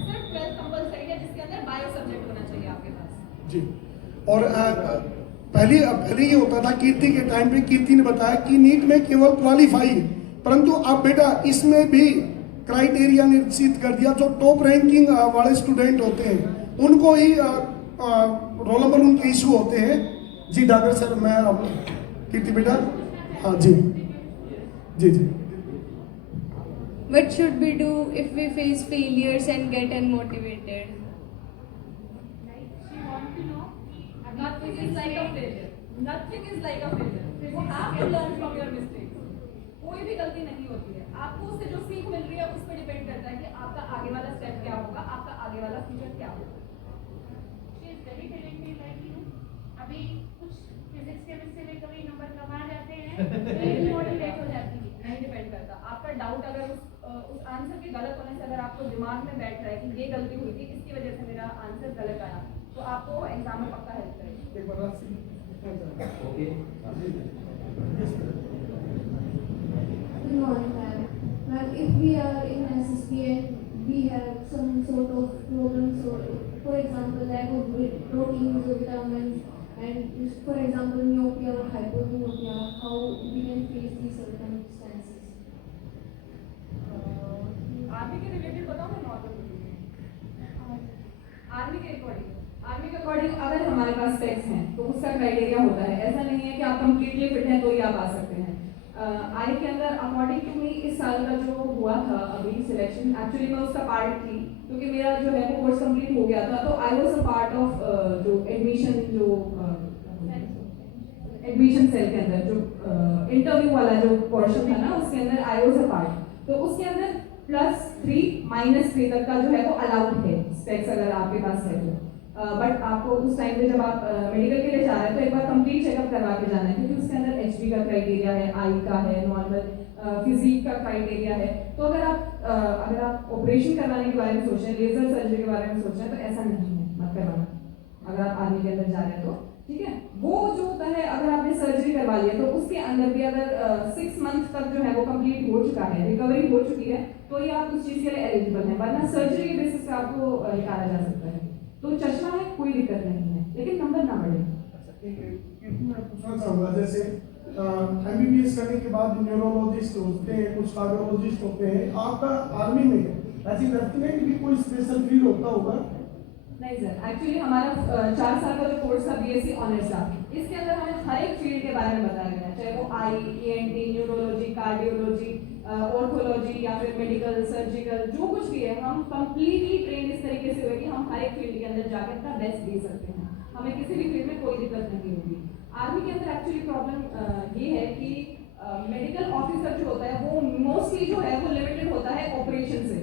सिर्फ 12th कंपलसरी है जिसके अंदर बायो सब्जेक्ट होना चाहिए आपके पास जी। और पहले ये होता था कीर्ति के टाइम पे, कीर्ति ने बताया कि नीट में केवल क्वालिफाई, परंतु अब बेटा इसमें भी क्राइटेरिया निश्चित कर दिया। जो टॉप रैंकिंग वाले स्टूडेंट होते हैं उनको ही रोल नंबर उनके इशू होते हैं। जी डॉक्टर सर, मैं अब कीर्ति बेटा, हाँ जी जी जी। What should we do if we face failures and get unmotivated? Nothing is like a failure. Nothing is like a failure. वो आप learn from your mistakes. कोई भी गलती नहीं होती है, आपको उससे जो सीख मिल रही है उस पर डिपेंड करता है कि आपका आगे वाला स्टेप क्या होगा, आपका आगे वाला फ्यूचर क्या होगा। She is very talented like you. अभी कुछ फिजिक्स केमिस्ट्री में कभी नंबर कम आ जाते हैं, मोटिवेट हो जाती है। नहीं डिपेंड करता, आपका डाउट अगर उस आंसर आंसर के गलत होने से अगर आपको दिमाग में बैठ रहा है कि ये गलती हुई थी, इसकी वजह से मेरा आंसर गलत आया, तो आपको एग्जाम में पक्का हेल्प करेगी। एक बार आपसे okay Good morning, ma'am. Ma'am, if we are in SSP and we have some sort of problems, or for example, lack of proteins or vitamins, and for example, myopia or hypomyopia, how we can face these circumstances? Army के related बताओ मैं normal army के according अगर हमारे पास specs हैं तो उसका criteria होता है। ऐसा नहीं है कि आप कंप्लीटली फिट हैं तो ही आप आ सकते हैं। आई के अंदर अकॉर्डिंग टू मी इस साल का जो हुआ था अभी सिलेक्शन, एक्चुअली मैं उसका पार्ट थी क्योंकि मेरा जो है वो कोर्स कंप्लीट हो गया था, तो I was a part of जो एडमिशन सेल के अंदर जो इंटरव्यू वाला जो पोर्शन था ना, उसके अंदर आई वाज अ पार्ट। तो उसके अंदर +3 -3 तक का जो है वो अलाउड है स्पेक्स अगर आपके पास है तो। बट आपको उस टाइम पे जब आप मेडिकल के लिए जा रहे हैं तो एक बार कंप्लीट चेकअप करवा के जाना है, क्योंकि उसके अंदर एचबी का क्राइटेरिया है, आई का है, नॉर्मल फिजिक का क्राइटेरिया है। तो अगर आप ऑपरेशन करवाने के बारे में सोच रहे हैं, लेजर सर्जरी के बारे में सोच रहे हैं, तो ऐसा नहीं है, मत करवाना अगर आप आर्मी के अंदर जा रहे हैं तो, ठीक है। वो जो होता है अगर आपने सर्जरी करवा ली है तो उसके अंदर भी अगर 6 मंथ तक जो है वो कंप्लीट हो चुका है, रिकवरी हो चुकी है, तो ये आप उस चीज़ के लिए एलिजिबल हैं, वरना सर्जरी के बेसिस पे आपको निकाला जा सकता है। तो चश्मा है कोई दिक्कत नहीं है, लेकिन नंबर ना बढ़े। मैं पूछना चाहूँगा, जैसे एमबीबीएस करने के बाद न्यूरोलॉजिस्ट होते हैं, कुछ कार्डियोलॉजिस्ट होते हैं, आपका आर्मी में ऐसी लेफ्टिनेंट भी कोई स्पेशल फील्ड होता होगा? नहीं सर, एक्चुअली हमारा 4 साल का जो कोर्स था बीएससी ऑनर्स का, इसके अंदर हमें हर एक फील्ड के बारे में बताया गया, चाहे वो आई, ईएनटी, न्यूरोलॉजी, कार्डियोलॉजी, ऑर्थोलॉजी या फिर मेडिकल, सर्जिकल, जो कुछ भी है, हम कंप्लीटली ट्रेन इस तरीके से हुए कि हम हर एक फील्ड के अंदर जाकर अपना बेस्ट दे सकते हैं, हमें किसी भी फील्ड में कोई दिक्कत नहीं होगी। आर्मी के अंदर एक्चुअली प्रॉब्लम ये है कि मेडिकल ऑफिसर जो होता है वो मोस्टली जो है वो लिमिटेड होता है ऑपरेशन से।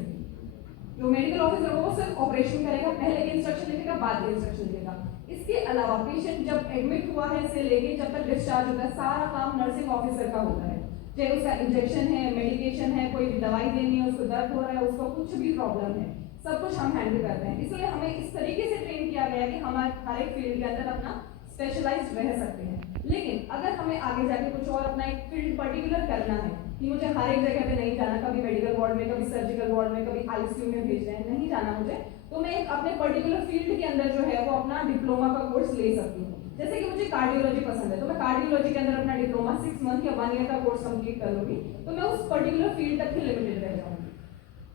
जो मेडिकल ऑफिसर होगा वो सिर्फ ऑपरेशन करेगा, पहले के इंस्ट्रक्शन लिखेगा, बाद के इंस्ट्रक्शन लिखेगा। इसके अलावा पेशेंट जब एडमिट हुआ है से लेके जब तक डिस्चार्ज होता है, सारा काम नर्सिंग ऑफिसर का होता है। चाहे उसका इंजेक्शन है, मेडिकेशन है, कोई दवाई देनी है, उसको दर्द हो रहा है, उसको कुछ भी प्रॉब्लम है, सब कुछ हम हैंडल करते हैं। इसलिए हमें इस तरीके से ट्रेन किया गया है कि हम हर एक फील्ड के अंदर अपना स्पेशलाइज्ड रह सकते हैं। लेकिन अगर हमें आगे जाके कुछ और अपना एक फील्ड पर्टिकुलर करना है कि मुझे हर एक जगह पे नहीं जाना, कभी मेडिकल वार्ड में, कभी सर्जिकल वार्ड में, कभी आईसीयू में भेज रहे हैं, नहीं जाना मुझे, तो मैं एक अपने पर्टिकुलर फील्ड के अंदर जो है वो अपना डिप्लोमा का कोर्स ले सकती हूँ। जैसे कि मुझे कार्डियोलॉजी पसंद है तो मैं कार्डियोलॉजी के अंदर अपना डिप्लोमा 6 मंथ या 1 ईयर का कोर्स कंप्लीट कर लूंगी, तो मैं उस पर्टिकुलर फील्ड तक ही लिमिटेड रह जाऊंगी।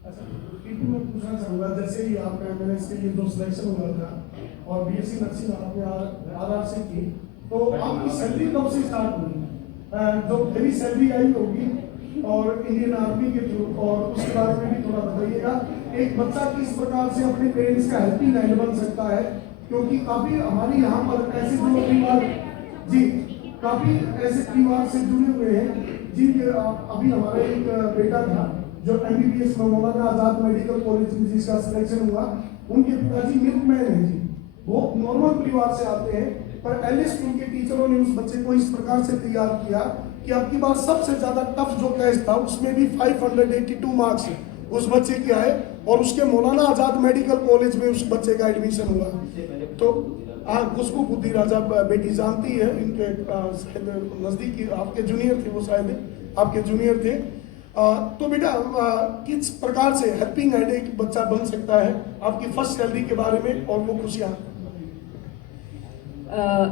अच्छा, मैं पूछना चाहूँगा, जैसे ही आपने मैंने इसके लिए 2 सिलेक्शन हुआ था और बीएससी नर्सिंग आपने आरआर से की, तो आपकी सैलरी कब से स्टार्ट हुई? जो मेरी सैलरी आई होगी और इंडियन आर्मी के थ्रू, और उसके बारे में भी थोड़ा बताइएगा। एक बच्चा किस प्रकार से अपने पेरेंट्स का हेल्पिंग हैंड बन सकता है, क्योंकि काफी हमारे यहाँ पर ऐसे जो परिवार जी काफी ऐसे परिवार से जुड़े हुए हैं जी। अभी हमारा एक बेटा था जो एमबीबीएस में मौलाना आजाद मेडिकल कॉलेज में जिसका सिलेक्शन हुआ, उनके पिताजी मिल्कमैन हैं जी, वो नॉर्मल परिवार से आते हैं, पर एलएस स्कूल के टीचरों ने उस बच्चे को इस प्रकार से तैयार किया कि अब की बार सबसे ज्यादा टफ जो टेस्ट था उसमें भी 582 मार्क्स उस बच्चे के आए और उसके मौलाना आजाद मेडिकल कॉलेज में उस बच्चे का एडमिशन हुआ। तो खुशबू बुद्धि राजा बेटी जानती है, इनके शायद नजदीकी आपके जूनियर थे, वो शायद आपके जूनियर थे। तो बेटा किस प्रकार से हेल्पिंग हैंड एक बच्चा बन सकता है, आपकी फर्स्ट सैलरी के बारे में और वो खुशियाँ?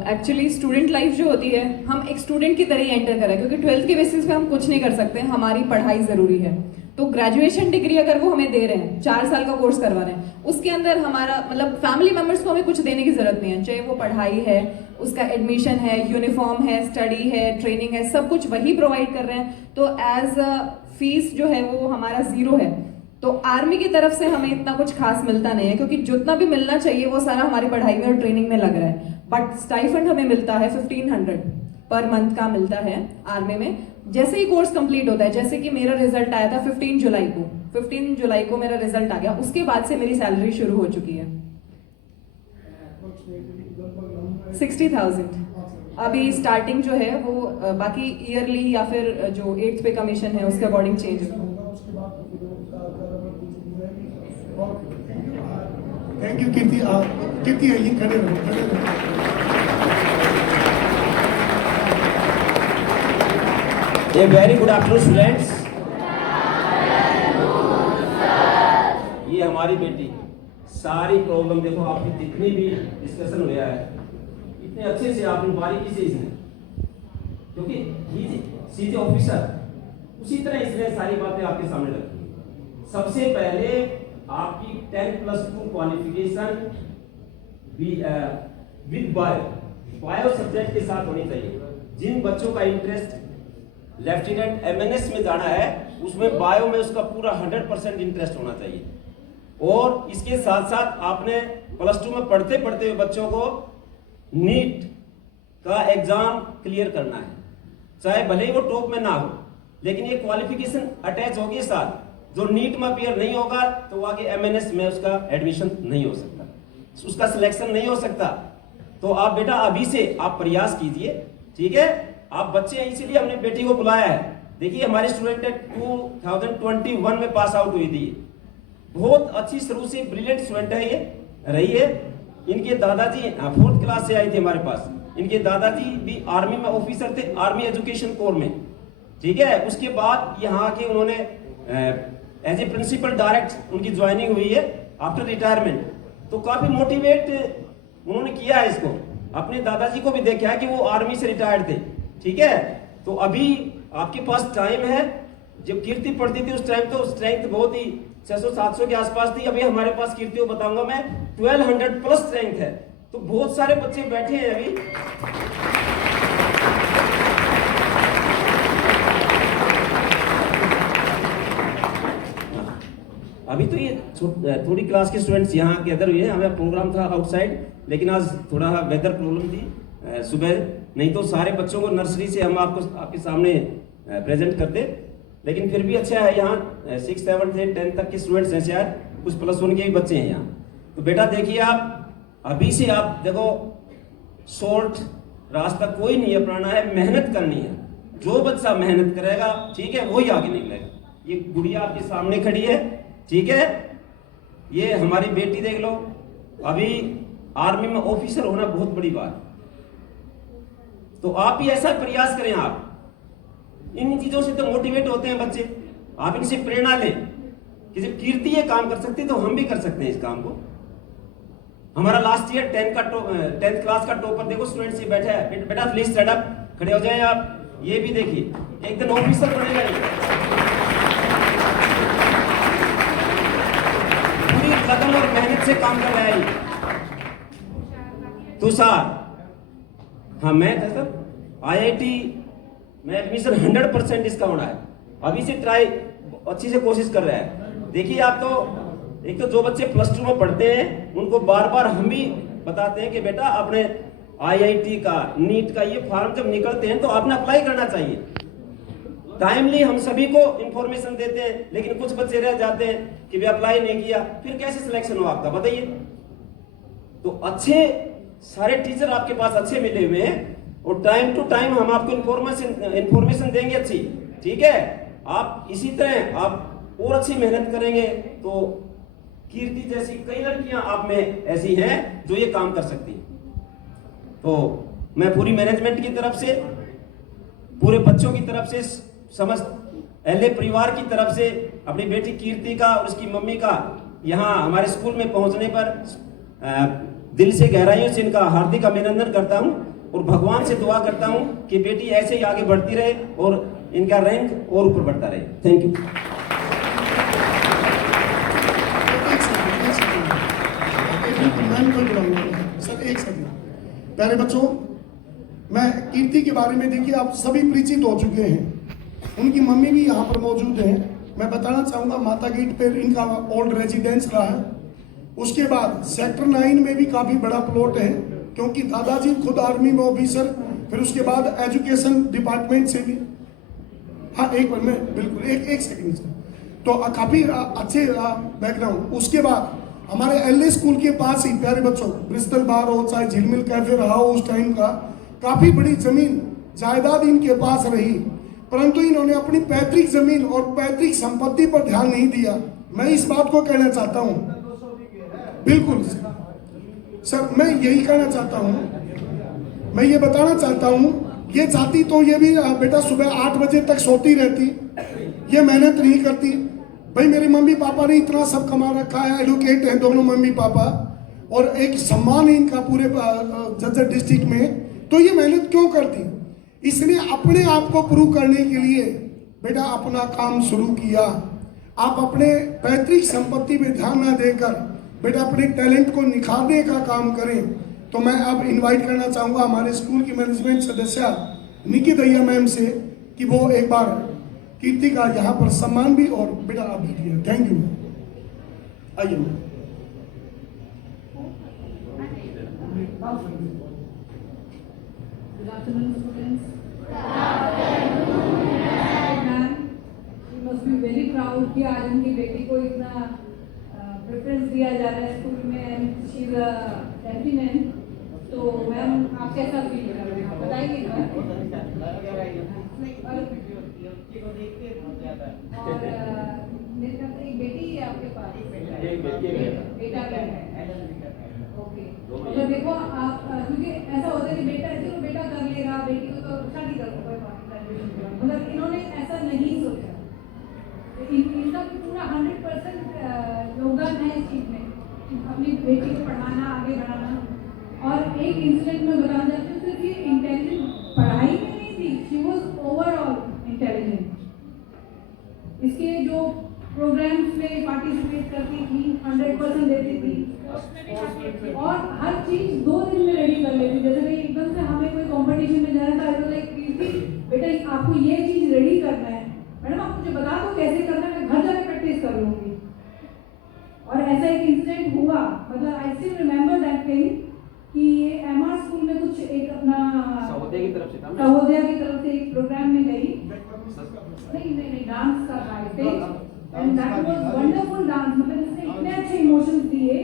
एक्चुअली स्टूडेंट लाइफ जो होती है हम एक स्टूडेंट की तरह ही एंटर करें, क्योंकि 12th के बेसिस पे हम कुछ नहीं कर सकते, हमारी पढ़ाई ज़रूरी है। तो ग्रेजुएशन डिग्री अगर वो हमें दे रहे हैं, 4 साल का कोर्स करवा रहे हैं, उसके अंदर हमारा मतलब फैमिली मेम्बर्स को हमें कुछ देने की ज़रूरत नहीं है, चाहे वो पढ़ाई है, उसका एडमिशन है, यूनिफॉर्म है, स्टडी है, ट्रेनिंग है, सब कुछ वही प्रोवाइड कर रहे हैं। तो एज अ फीस जो है वो हमारा 0 है। तो आर्मी की तरफ से हमें इतना कुछ खास मिलता नहीं है, क्योंकि जितना भी मिलना चाहिए वो सारा हमारी पढ़ाई में और ट्रेनिंग में लग रहा है। बट स्टाइफंड हमें मिलता है 1500 पर मंथ का मिलता है आर्मी में। जैसे ही कोर्स कंप्लीट होता है, जैसे कि मेरा रिजल्ट आया था 15 जुलाई को मेरा रिजल्ट आ गया, उसके बाद से मेरी सैलरी शुरू हो चुकी है 60,000। अभी स्टार्टिंग जो है वो बाकी ईयरली या फिर जो 8th पे कमीशन है उसके अकॉर्डिंग चेंज होगा। थैंक यू कीर्ति। कीर्ति है, ये खड़े रहो, खड़े रहो। A very good afternoon students. ये हमारी बेटी सारी प्रॉब्लम देखो, आपकी जितनी भी डिस्कशन हुआ है इतने अच्छे से आपने बारीकी से इसने, क्योंकि सी ऑफिसर उसी तरह इसने सारी बातें आपके सामने रखी। सबसे पहले आपकी 10+2 क्वालिफिकेशन विद बायो सब्जेक्ट के साथ होनी चाहिए। जिन बच्चों का इंटरेस्ट लेफ्टिनेंट MNS में जाना है उसमें बायो में उसका पूरा 100% इंटरेस्ट होना चाहिए। और इसके साथ साथ आपने +2 में पढ़ते पढ़ते हुए बच्चों को नीट का एग्जाम क्लियर करना है, चाहे भले ही वो टॉप में ना हो, लेकिन ये क्वालिफिकेशन अटैच होगी साथ। जो नीट में अपीयर नहीं होगा तो आगे MNS में उसका एडमिशन नहीं हो सकता, उसका सिलेक्शन नहीं हो सकता। तो आप बेटा अभी से आप प्रयास कीजिए, ठीक है। आप बच्चे हैं इसीलिए हमने बेटी को बुलाया है। देखिए हमारी स्टूडेंट 2021 में पास आउट हुई थी, बहुत अच्छी शुरू से ब्रिलियंट स्टूडेंट है ये रही है। इनके दादाजी 4th क्लास से आई थी हमारे पास। इनके दादाजी भी आर्मी में ऑफिसर थे, आर्मी एजुकेशन कोर में, ठीक है। उसके बाद यहाँ के उन्होंने एज ए प्रिंसिपल डायरेक्ट उनकी ज्वाइनिंग हुई है आफ्टर रिटायरमेंट। तो काफी मोटिवेट उन्होंने किया है इसको। अपने दादाजी को भी देखा है कि वो आर्मी से रिटायर्ड थे, ठीक है। तो अभी आपके पास टाइम है। जब कीर्ति पढ़ती थी उस टाइम तो स्ट्रेंथ बहुत ही 600-700 के आसपास थी। अभी हमारे पास कीर्ति को बताऊंगा मैं 1200 प्लस स्ट्रेंथ है। तो बहुत सारे बच्चे बैठे हैं अभी। अभी तो ये थोड़ी क्लास के स्टूडेंट्स यहाँ गैदर हुए हैं। हमें प्रोग्राम था आउटसाइड, लेकिन आज थोड़ा वेदर प्रॉब्लम थी सुबह, नहीं तो सारे बच्चों को नर्सरी से हम आपके सामने प्रेजेंट करते। लेकिन फिर भी अच्छा है, यहाँ 6, 7 से 10 तक के स्टूडेंट्स हैं, शायद कुछ +1 के भी बच्चे हैं यहाँ। तो बेटा देखिए आप अभी से आप देखो, शॉर्ट रास्ता कोई नहीं अपनाना है, मेहनत करनी है। जो बच्चा मेहनत करेगा, ठीक है, वही आगे निकलेगा। ये गुड़िया आपके सामने खड़ी है, ठीक है। ये हमारी बेटी देख लो, अभी आर्मी में ऑफिसर होना बहुत बड़ी बात। तो आप भी ऐसा प्रयास करें। आप इन चीजों से तो मोटिवेट होते हैं बच्चे। आप इनसे प्रेरणा लें कि जब कीर्ति ये काम कर सकती है तो हम भी कर सकते हैं इस काम को। हमारा लास्ट ईयर 10th क्लास का टॉपर देखो स्टूडेंट्स ये बैठा है। बेटा प्लीज स्टैंड अप, खड़े हो जाए आप। ये भी देखिए एक दिन ऑफिसर बनेगा ये। पूरी लगन और मेहनत से काम कर रहा है ये। तुषार, हाँ मैं था सर IIT में एडमिशन 100% इसका होना है। अभी से ट्राई अच्छी से कोशिश कर रहा है। देखिए आप तो एक तो जो बच्चे +2 में पढ़ते हैं उनको बार बार हम भी बताते हैं कि बेटा अपने IIT का, नीट का ये फॉर्म जब निकलते हैं तो आपने अप्लाई करना चाहिए। टाइमली हम सभी को इंफॉर्मेशन देते हैं, लेकिन कुछ बच्चे रह जाते हैं कि वे अप्लाई नहीं किया, फिर कैसे सिलेक्शन हो आपका बताइए। तो अच्छे सारे टीचर आपके पास अच्छे मिले हुए हैं और टाइम टू टाइम हम आपको इंफॉर्मेशन देंगे अच्छी, ठीक है। आप इसी तरह आप और अच्छी मेहनत करेंगे तो कीर्ति जैसी कई लड़कियां आप में ऐसी हैं जो ये काम कर सकती हैं। तो मैं पूरी मैनेजमेंट की तरफ से, पूरे बच्चों की तरफ से, समस्त LA परिवार की तरफ से अपनी बेटी कीर्ति का और उसकी मम्मी का यहाँ हमारे स्कूल में पहुंचने पर दिल से गहराइयों से इनका हार्दिक अभिनंदन करता हूँ और भगवान से दुआ करता हूँ कि बेटी ऐसे ही आगे बढ़ती रहे और इनका रैंक और ऊपर बढ़ता रहे। Thank you. सर एक सेकंड। प्यारे बच्चों, मैं कीर्ति के बारे में देखिए आप सभी परिचित हो चुके हैं। उनकी मम्मी भी यहाँ पर मौजूद हैं। मैं बताना चाहूँगा माता गेट पर इनका ओल्ड रेजिडेंस रहा है। उसके बाद सेक्टर 9 में भी काफ़ी बड़ा प्लॉट है, क्योंकि दादाजी खुद आर्मी में ऑफिसर, फिर उसके बाद एजुकेशन डिपार्टमेंट से भी। हाँ एक बार मैं बिल्कुल एक सेकंड सर। तो काफ़ी अच्छे बैकग्राउंड। उसके बाद हमारे LA स्कूल के पास ही प्यारे बच्चों ब्रिस्टल बार हो चाहे झिलमिल कैफे रहा हो, उस टाइम का काफ़ी बड़ी जमीन जायदाद इनके पास रही, परंतु इन्होंने अपनी पैतृक जमीन और पैतृक संपत्ति पर ध्यान नहीं दिया। मैं इस बात को कहना चाहता हूँ बिल्कुल सर, मैं यही कहना चाहता हूँ, मैं ये बताना चाहता हूँ, ये चाहती तो ये भी बेटा सुबह 8 बजे तक सोती रहती, ये मेहनत नहीं करती। भाई मेरे मम्मी पापा ने इतना सब कमा रखा है, एडुकेट हैं दोनों मम्मी पापा, और एक सम्मान है इनका पूरे झज्जर डिस्ट्रिक्ट में, तो ये मेहनत क्यों करती? इसने अपने आप को प्रूव करने के लिए बेटा अपना काम शुरू किया। आप अपने पैतृक संपत्ति पे ध्यान न देकर बेटा अपने टैलेंट को निखारने का काम करें। तो मैं अब इनवाइट करना चाहूँगा हमारे स्कूल की मैनेजमेंट सदस्य निकी दहिया मैम से कि वो एक बार कीर्ति का यहाँ पर सम्मान भी और बेटा आप भी किया। Thank you. आइए ma'am. Good afternoon, students. Ma'am, you must be very proud कि आज उनकी बेटी को इतना प्रेफरेंस दिया जा रहा है स्कूल में, and she is a lieutenant. तो मैम आप कैसा फील कर रहे हैं, बताइए। और मेरे ख्याल से एक बेटी है आपके पास, बेटा भी है। ओके, तो देखो आप, क्योंकि ऐसा होता है कि बेटा चलो बेटा कर लेगा, बेटी को तो शादी कर दो, मगर इन्होंने ऐसा नहीं सोचा। इनका पूरा 100% योगदान है इस चीज में, अपनी बेटी को पढ़ाना, आगे बढ़ाना। और एक इंसिडेंट में बताना चाहती हूँ, सिर्फ ये इंटेलिजेंट पढ़ाई में नहीं थी, शी वॉज ओवरऑल इंटेलिजेंट। इसके जो प्रोग्राम्स में पार्टिसिपेट करती थी, 100% देती थी, और हर चीज 2 दिन में रेडी कर लेती। जैसे कि एकदम से हमें कोई कंपटीशन में जाना था, तो लाइक बेटा आपको ये चीज रेडी करना है, मैडम आप मुझे बता दो कैसे करना है, मैं घर जाके प्रैक्टिस कर लूंगी। और ऐसा एक इंसिडेंट हुआ, मतलब I still remember that thing कि ये एमआर स्कूल में कुछ एक अपना सहोदया की तरफ से एक प्रोग्राम में गई, नहीं डांस का था stage, and that was wonderful dance. मतलब इसने इतने अच्छे इमोशंस दिए,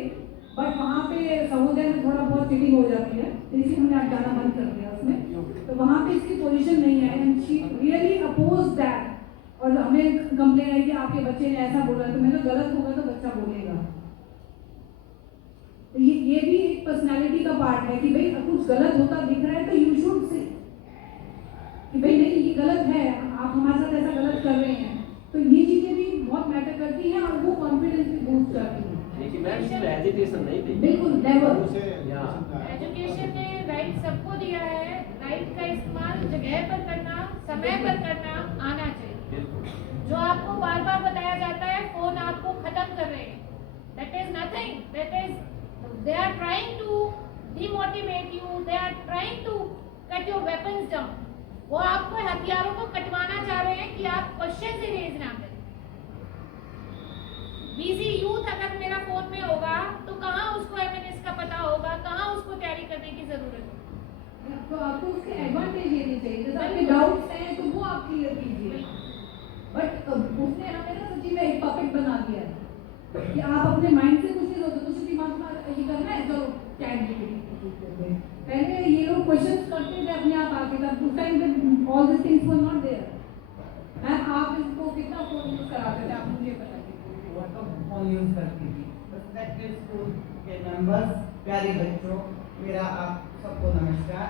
बट वहाँ पे सहोदया में थोड़ा बहुत चीटिंग हो जाती है, इसलिए हमने आज गाना बंद कर दिया उसमें। तो वहाँ पे इसकी पोजीशन नहीं है, and she really oppose that. और हमें कंप्लेन आई कि आपके बच्चे ने ऐसा बोला, तो मैंने गलत होगा तो बच्चा बोलेगा। तो ये भी एक पर्सनालिटी का पार्ट है कि भाई कुछ गलत होता दिख रहा है तो यू शुड से कि भाई नहीं ये गलत है, आप हमारे साथ ऐसा गलत कर रहे हैं। तो ये चीजें भी बहुत मैटर करती हैं और वो कॉन्फिडेंस भी बूस्ट करती हैं। लेकिन मैम इसमें एजुकेशन नहीं थी, बिल्कुल नेवर। एजुकेशन ने राइट सबको दिया है, राइट का इस्तेमाल जगह पर करना, समय पर करना आना चाहिए। जो आपको बार बार बताया जाता है फोन आपको खत्म कर रहे हैं, that is nothing, that is they are trying to demotivate you, they are trying to cut your weapons down. वो आपको हथियारों को कटवाना चाह रहे हैं कि आप क्वेश्चन से रेज ना करें। बिजी यूथ अगर मेरा फोन में होगा तो कहाँ उसको एमएनएस का पता होगा, कहाँ उसको तैयारी करने की जरूरत है। तो आपको उसके एडवांटेज लेने चाहिए, जैसे आपके डाउट्स हैं तो वो आप क्लियर कीजिए। बट उसने हमें ना सच्ची में एक पपेट बना दिया कि आप अपने माइंड से कुछ नहीं सोचते, कुछ दिमाग में ये करना है चलो चैट जीपीटी पूछते थे। पहले ये लोग क्वेश्चंस करते थे अपने आप आके, तब उस टाइम पे all this things were not there. Ma'am आप इसको कितना फोन यूज कराते थे, आप मुझे बताइए। फोन यूज करती थी। रिस्पेक्टेड स्कूल के मेंबर्स, प्यारे बच्चों, मेरा आप सबको नमस्कार।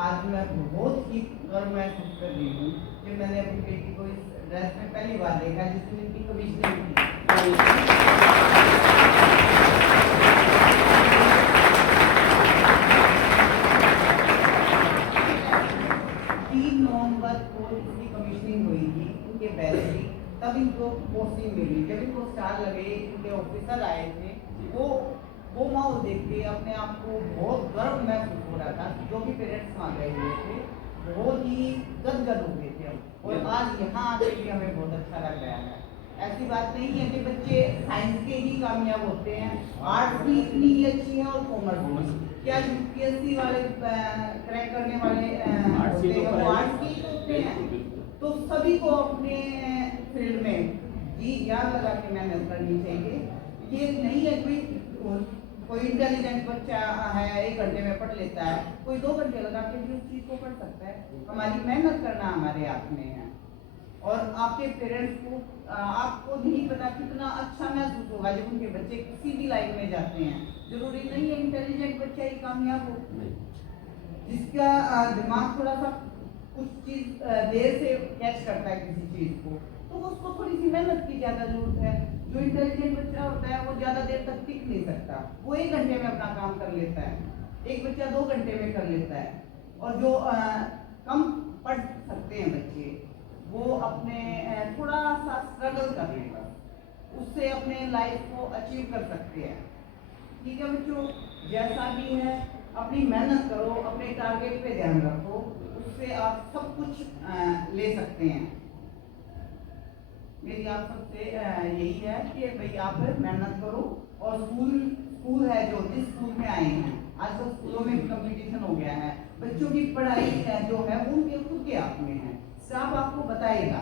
आज मैं बहुत ही गर्व महसूस कर रही हूँ कि मैंने अपनी बेटी को इस ड्रेस में पहली बार देखा जिसमें इनकी कमीशनिंग थी। 3 नवंबर को इसकी कमीशनिंग हुई थी, इनके बैच की, तब इनको पोस्टिंग मिली। जब इनको स्टार लगे, इनके ऑफिसर आए थे, वो माहौल देख के अपने आप को बहुत गर्व महसूस हो रहा था। जो भी पेरेंट्स वहाँ गए हुए थे बहुत ही गदगद हो गए थे हम, और आज यहाँ आके भी हमें बहुत अच्छा लग रहा है। ऐसी बात नहीं है कि बच्चे साइंस के ही कामयाब होते हैं, आर्ट्स भी इतनी ही अच्छी है और कॉमर्स भी। क्या यूपीएससी वाले क्रैक करने वाले होते हैं वो आर्ट्स के ही होते हैं। तो सभी को अपने फील्ड में जी जान लगा के मेहनत करनी चाहिए। ये नहीं है कोई इंटेलिजेंट बच्चा है 1 घंटे में पढ़ लेता है, कोई 2 घंटे लगा के भी उस चीज को पढ़ सकता है। हमारी मेहनत करना हमारे हाथ में है। और आपके पेरेंट्स को आपको नहीं पता कितना अच्छा महसूस होगा जब उनके बच्चे किसी भी लाइन में जाते हैं। जरूरी नहीं है इंटेलिजेंट बच्चा ही कामयाब हो, जिसका दिमाग थोड़ा सा कुछ चीज देर से कैच करता है किसी चीज को, तो उसको थोड़ी सी मेहनत की ज्यादा जरूरत है। जो इंटेलिजेंट बच्चा होता है वो ज्यादा देर तक टिक नहीं सकता, वो 1 घंटे में अपना काम कर लेता है, एक बच्चा 2 घंटे में कर लेता है। और जो कम पढ़ सकते हैं बच्चे, वो अपने थोड़ा सा स्ट्रगल कर लेगा, उससे अपने लाइफ को अचीव कर सकते हैं। ठीक है बच्चों, जैसा भी है अपनी मेहनत करो, अपने टारगेट पे ध्यान रखो, उससे आप सब कुछ ले सकते हैं। मेरी आप सबसे यही है कि भाई आप मेहनत करो। और स्कूल है जो जिस स्कूल में आए हैं, आजकल स्कूलों में कंपटीशन हो गया है, बच्चों की पढ़ाई जो है वो उनके खुद के हाथ में है। स्टाफ आपको बताएगा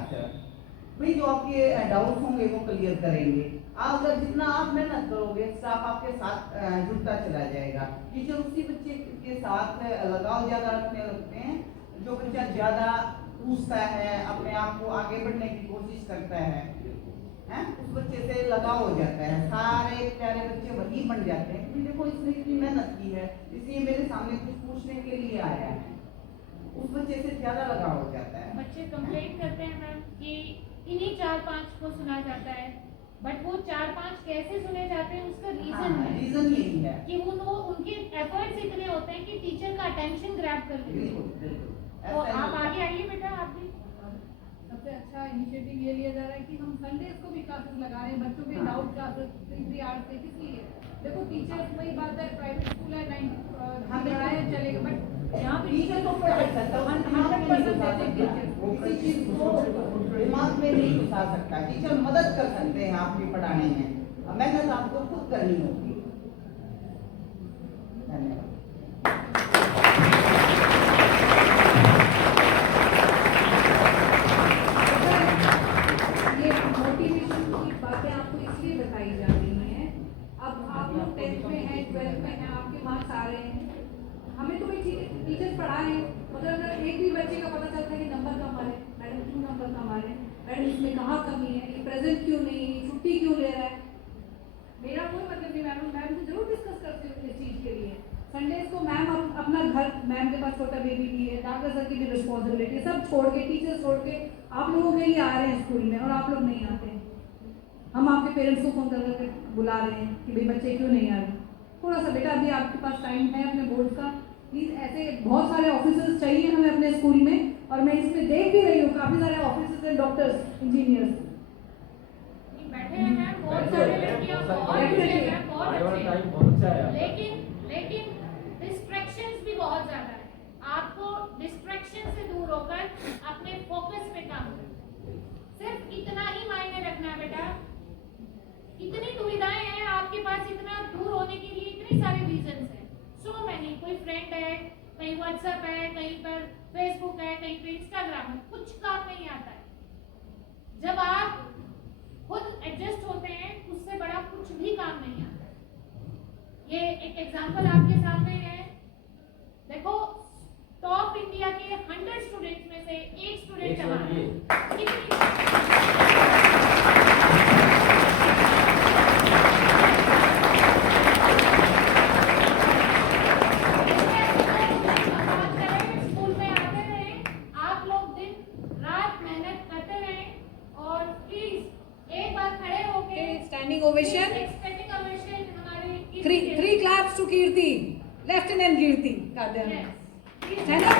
भाई, जो आपके डाउट्स होंगे वो क्लियर करेंगे। अगर जितना आप मेहनत करोगे, स्टाफ आपके साथ जुड़ता चला जाएगा। टीचर उसी बच्चे के साथ लगाव ज्यादा रखने लगते हैं, जो बच्चा ज्यादा पूछता है, अपने आप को आगे बढ़ने की कोशिश करता है, उस बच्चे से लगाव हो जाता है। सारे प्यारे बच्चे वही बन जाते हैं कि देखो इसने इतनी मेहनत की है, इसलिए मेरे सामने कुछ पूछने के लिए आया है, उस बच्चे से ज्यादा लगाव हो जाता है। बच्चे कंप्लेंट करते हैं मैम कि इन्हीं 4-5 को सुना जाता है, बट वो 4-5 कैसे सुने जाते हैं उसका रीजन है, रीजन यही है कि वो उनके एफर्ट्स इतने होते हैं कि टीचर का अटेंशन ग्रैब कर लेते हैं। तो आप आगे आइए बेटा, आप भी। सबसे अच्छा इनिशिएटिव ये लिया जा रहा है कि हम संडेज को भी क्लासेस लगा रहे हैं, बच्चों के डाउट क्लासेस 3 आवर्स के। किस लिए? देखो टीचर्स, वही बात है, प्राइवेट स्कूल है, 9 पढ़ाया चलेगा, बट यहाँ पे टीचर को पढ़ा सकता है, 100% देते हैं टीचर। किसी चीज को दिमाग में नहीं घुसा सकता, टीचर मदद कर सकते हैं आपकी पढ़ाने में, मेहनत आपको खुद करनी होगी। धन्यवाद। मोटिवेशन की बातें आपको इसलिए बताई जा रही हैं। अब आप लोग 10th में हैं, 12th में हैं, आपके मार्क्स आ रहे हैं, हमें तो भाई टीचर्स पढ़ा रहे हैं, मगर अगर एक भी बच्चे का पता चलता है कि नंबर कम आ रहे हैं, मैडम क्यों नंबर कम आ रहे हैं, मैडम इसमें कहाँ कमी है, ये प्रेजेंट क्यों नहीं है, छुट्टी क्यों ले रहा है, मेरा कोई मतलब नहीं, मैम से जरूर डिस्कस करते हो इस चीज़ के लिए। संडेज को मैम अपना घर, मैम के पास छोटा बेबी भी है, डॉक्टर सर की भी रिस्पॉन्सिबिलिटी, सब छोड़ के, टीचर छोड़ के आप लोगों के लिए आ रहे हैं स्कूल में, और आप लोग नहीं आते हैं। हम आपके पेरेंट्स को फोन करके बुला रहे हैं कि भाई बच्चे क्यों नहीं आ रहे। थोड़ा सा बेटा अभी आपके पास टाइम है अपने बोर्ड का, प्लीज़। ऐसे बहुत सारे ऑफिसर्स चाहिए हमें अपने स्कूल में, और मैं इसमें देख भी रही हूँ काफ़ी सारे ऑफिसर्स हैं, डॉक्टर्स, इंजीनियर्स बैठे हैं मैम, बहुत सारे लड़कियां बहुत अच्छे हैं, बहुत अच्छे, लेकिन डिस्ट्रैक्शंस भी बहुत ज्यादा है। आपको डिस्ट्रैक्शन से दूर होकर अपने फोकस पे काम करना, सिर्फ इतना ही मायने रखना है बेटा। इतनी दुविधाएं हैं आपके पास, इतना दूर होने के लिए इतनी सारे रीजंस हैं, सो मैनी। कोई फ्रेंड है, कहीं व्हाट्सएप है, कहीं पर फेसबुक है, कहीं पे इंस्टाग्राम है, कुछ काम नहीं आता है। जब आप खुद एडजस्ट होते हैं, उससे बड़ा कुछ भी काम नहीं आता। ये एक एग्जांपल आपके सामने है, देखो टॉप इंडिया के 100 स्टूडेंट्स में से एक स्टूडेंट स्कूल में आते रहे, आप लोग दिन रात मेहनत करते रहे, और प्लीज एक बार खड़े होके स्टैंडिंग ओवेशन, हमारे 3 claps to कीर्ति, लेफ्टिनेंट कीर्ति का देन है ना।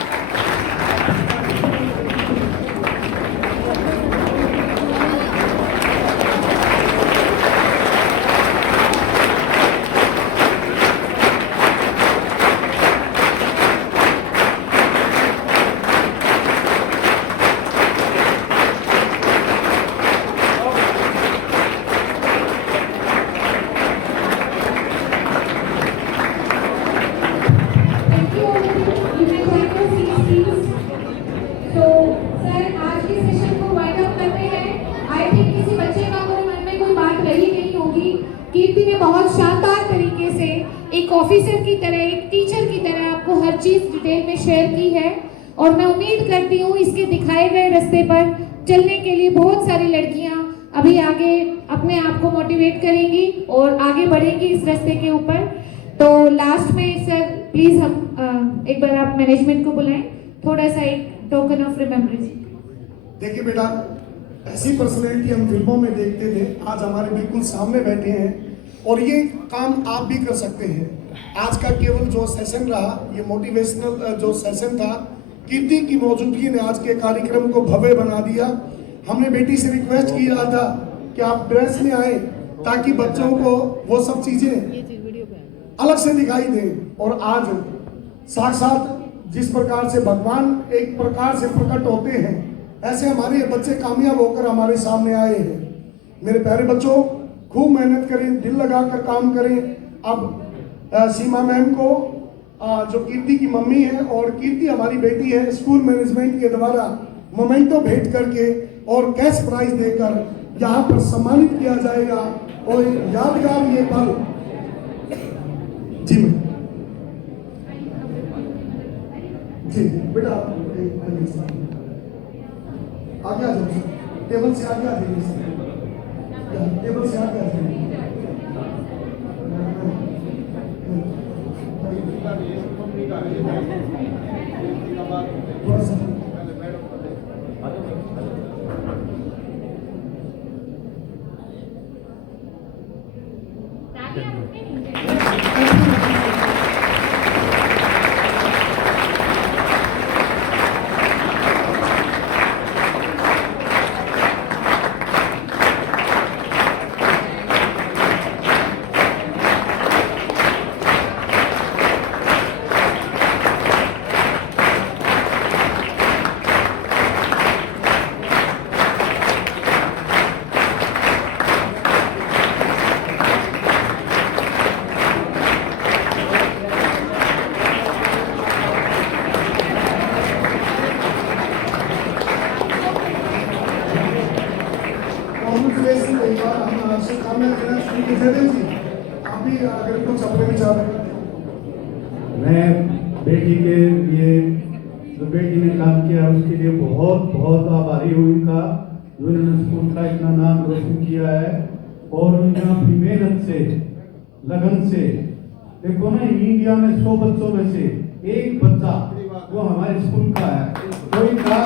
ऑफिसर की तरह, एक टीचर की तरह आपको हर चीज डिटेल में शेयर की है, और मैं उम्मीद करती हूँ इसके दिखाए गए रास्ते पर चलने के लिए बहुत सारी लड़कियां अभी आगे अपने आप को मोटिवेट करेंगी और आगे बढ़ेंगी इस रास्ते के ऊपर। तो लास्ट में सर प्लीज हम एक बार आप मैनेजमेंट को बुलाएं, थोड़ा सा एक टोकन ऑफ रिमेम्बरेंस। देखिए बेटा, ऐसी पर्सनैलिटी हम फिल्मों में देखते थे, आज हमारे बिल्कुल सामने बैठे हैं और ये काम आप भी कर सकते हैं। आज का केवल जो सेशन रहा, ये मोटिवेशनल जो सेशन था, कीर्ति की मौजूदगी ने आज के कार्यक्रम को भव्य बना दिया। हमने बेटी से रिक्वेस्ट किया था कि आप ड्रेस में आए ताकि बच्चों को वो सब चीजें अलग से दिखाई दें, और आज साक्षात जिस प्रकार से भगवान एक प्रकार से प्रकट होते हैं, ऐसे हमारे बच्चे कामयाब होकर हमारे सामने आए हैं। मेरे प्यारे बच्चों, खूब मेहनत करें, दिल लगाकर काम करें। अब सीमा मैम को जो कीर्ति की मम्मी है और कीर्ति हमारी बेटी है, स्कूल मैनेजमेंट के द्वारा मोमेंटो भेंट करके और कैश प्राइज देकर यहाँ पर सम्मानित किया जाएगा और यादगार ये पल। जी मैम, जी बेटा आगे आ जाओ सर, टेबल से आगे आ जाइए सर, टेबल से आगे आ जाइए। थोड़ा सा मैं बेटी के लिए, जो बेटी ने काम किया उसके लिए बहुत बहुत आभारी हूँ इनका, जो इन्होंने स्कूल का इतना नाम रोशन किया है और उन्होंने अपनी मेहनत से, लगन से, देखो ना इंडिया में 100 बच्चों में से एक बच्चा वो हमारे स्कूल का है, तो इनका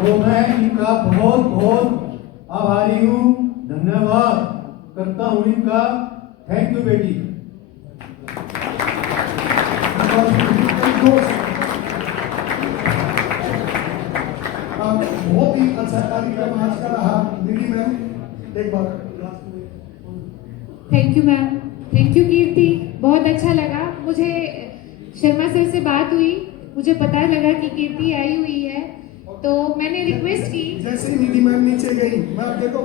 तो मैं इनका बहुत बहुत आभारी हूँ, धन्यवाद करता हूँ इनका। थैंक यू बेटी। बहुत ही अच्छा कार्यक्रम आज का रहा। दीदी मैम एक बार। Thank you ma'am, thank you Kirti, बहुत अच्छा लगा। मुझे शर्मा सर से बात हुई, मुझे पता लगा कि कीर्ति आई हुई है, तो मैंने रिक्वेस्ट की। जैसे ही निधि मैम नीचे गई, मैं आप देखो,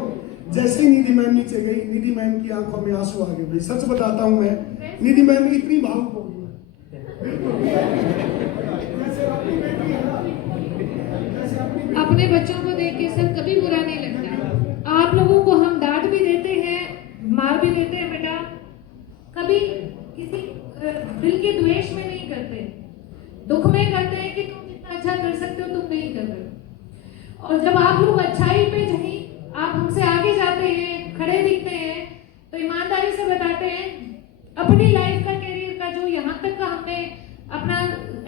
जैसे ही निधि मैम नीचे गई, निधि मैम की आंखों में आंसू आ गए। भाई सच बताता हूँ मैं, निधि मैम इतनी भावुक हो गई। अपने बच्चों को देख के सर कभी बुरा नहीं लगता। आप लोगों को हम डांट भी देते हैं, मार भी देते हैं बेटा, कभी किसी दिल के द्वेष में नहीं करते, दुख में करते हैं कि तुम जितना अच्छा कर सकते हो तुम नहीं कर रहे। और जब आप लोग अच्छाई पे जहीं आप हमसे आगे जाते हैं, खड़े दिखते हैं, तो ईमानदारी से बताते हैं अपनी लाइफ का, कैरियर का, जो यहाँ तक का हमने अपना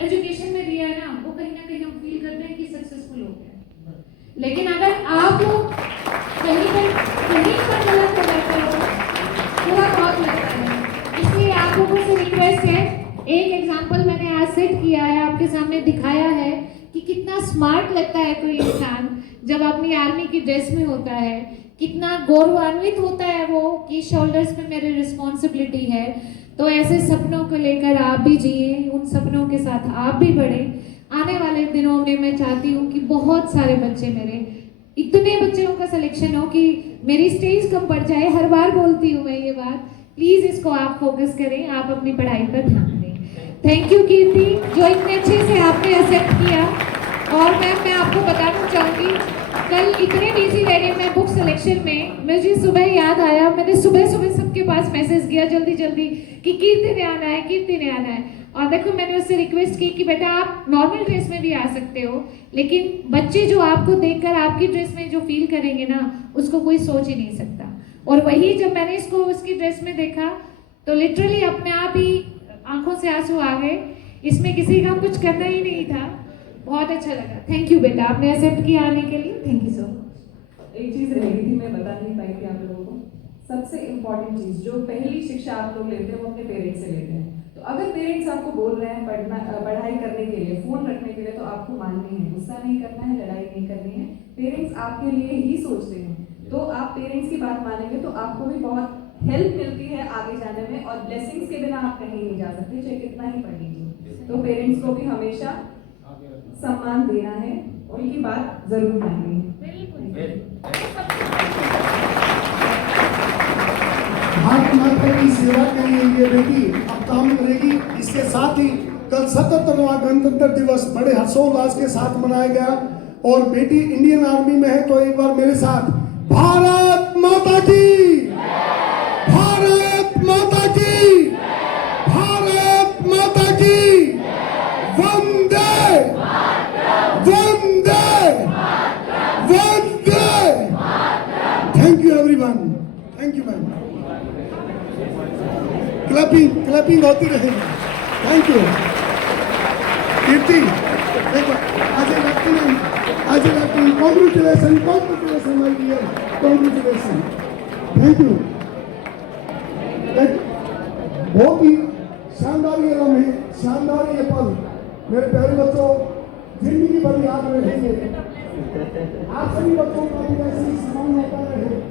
एजुकेशन में दिया है ना, वो कहीं ना कहीं हम फील करते हैं कि सक्सेसफुल हो गया। लेकिन अगर आप लोग कहीं पर गलत हो जाते हो, बुरा बहुत लगता है। इसलिए आप लोगों से रिक्वेस्ट है, एक एग्जाम्पल मैंने आज सेट किया है, आपके सामने दिखाया है कि कितना स्मार्ट लगता है कोई इंसान जब अपनी आर्मी की ड्रेस में होता है, कितना गौरवान्वित होता है वो कि शोल्डर्स पे मेरी रिस्पॉन्सिबिलिटी है। तो ऐसे सपनों को लेकर आप भी जिए, उन सपनों के साथ आप भी बढ़े। आने वाले दिनों में मैं चाहती हूँ कि बहुत सारे बच्चे, मेरे इतने बच्चों का सिलेक्शन हो कि मेरी स्टेज कम पड़ जाए। हर बार बोलती हूँ मैं ये बात, प्लीज इसको आप फोकस करें, आप अपनी पढ़ाई पर ध्यान दें। थैंक यू कीर्ति, जो इतने अच्छे से आपने एक्सेप्ट किया। और मैम मैं आपको बताना चाहूँगी, कल इतने बिजी रह गए मैं बुक सिलेक्शन में, मुझे सुबह याद आया, मैंने सुबह सबके पास मैसेज मैसेज किया जल्दी जल्दी कि कीर्ति ने आना है, कीर्ति ने आना है। और देखो मैंने उससे रिक्वेस्ट की कि बेटा आप नॉर्मल ड्रेस में भी आ सकते हो, लेकिन बच्चे जो आपको देखकर आपकी ड्रेस में जो फील करेंगे ना, उसको कोई सोच ही नहीं सकता। और वही जब मैंने इसको उसकी ड्रेस में देखा तो लिटरली अपने आप ही आंखों से आंसू आ गए। इसमें किसी का कुछ करना ही नहीं था। बहुत अच्छा लगा। थैंक यू बेटा, आपने एक्सेप्ट किया आने के लिए। Thank you so much. एक चीज़ रह गई थी, मैं बता नहीं पाई थी आप लोगों को। सबसे इम्पॉर्टेंट चीज़, जो पहली शिक्षा आप लोग लेते हैं वो अपने पेरेंट्स से लेते हैं। तो अगर पेरेंट्स आपको बोल रहे हैं पढ़ाई करने के लिए, फ़ोन रखने के लिए, तो आपको माननी है, गुस्सा नहीं करना है, लड़ाई नहीं करनी है। पेरेंट्स आपके लिए ही सोचते हैं, तो आप पेरेंट्स की बात मानेंगे तो आपको भी बहुत हेल्प मिलती है आगे जाने में। और ब्लेसिंग्स के बिना आप कहीं नहीं जा सकते, चाहे कितना ही पढ़ लीजिए। तो पेरेंट्स को भी हमेशा सम्मान देना है, उनकी बात जरूर माननी है। भारत माता की सेवा के लिए ये बेटी अब काम करेगी। इसके साथ ही कल 77वां गणतंत्र दिवस बड़े हर्षोल्लास के साथ मनाया गया और बेटी इंडियन आर्मी में है। तो एक बार मेरे साथ भारत माता की, भारत माता की, भारत माता की, वंदे वंदे वंदे। Thank you everyone, thank you ma'am. Clapping होती रहेगी। Thank you Kirti. आज congratulation my dear, congratulation. Thank you. बहुत ही शानदार ये लम्हे, शानदार ये पल मेरे प्यारे बच्चों जिंदगी भर याद रहेंगे। आप सभी बच्चों का भी ऐसे ही सम्मान होता रहे।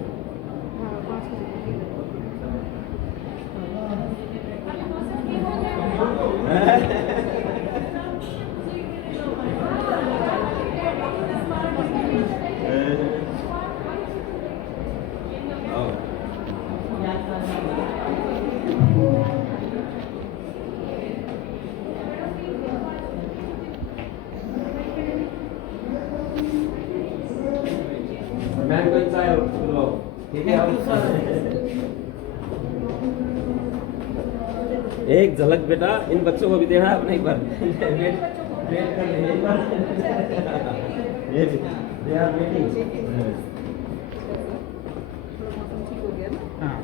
मैम को चाय बुलवाओ, ठीक है? एक झलक बेटा इन बच्चों को भी देना अपने एक बार। वेट कर ले एक बार। ये दे आर वेटिंग। हाँ।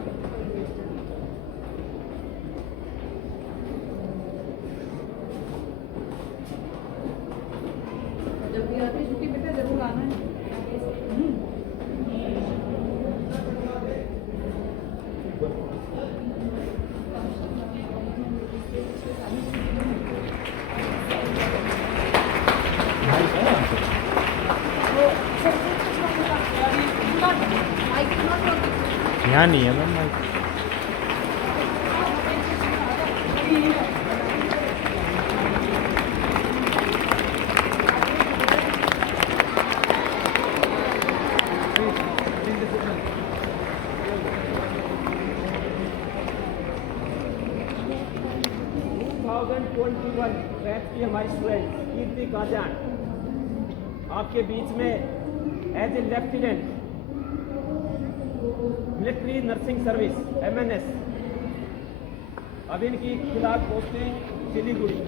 जब भी आती छुट्टी बेटा जरूर आना है। यहाँ नहीं है मैम माइक। की हमारी स्टूडेंट कीर्ति काजान आपके बीच में as a lieutenant military nursing service MNS अब इनकी खिलाफ पोस्टिंग सिलीगुड़ी।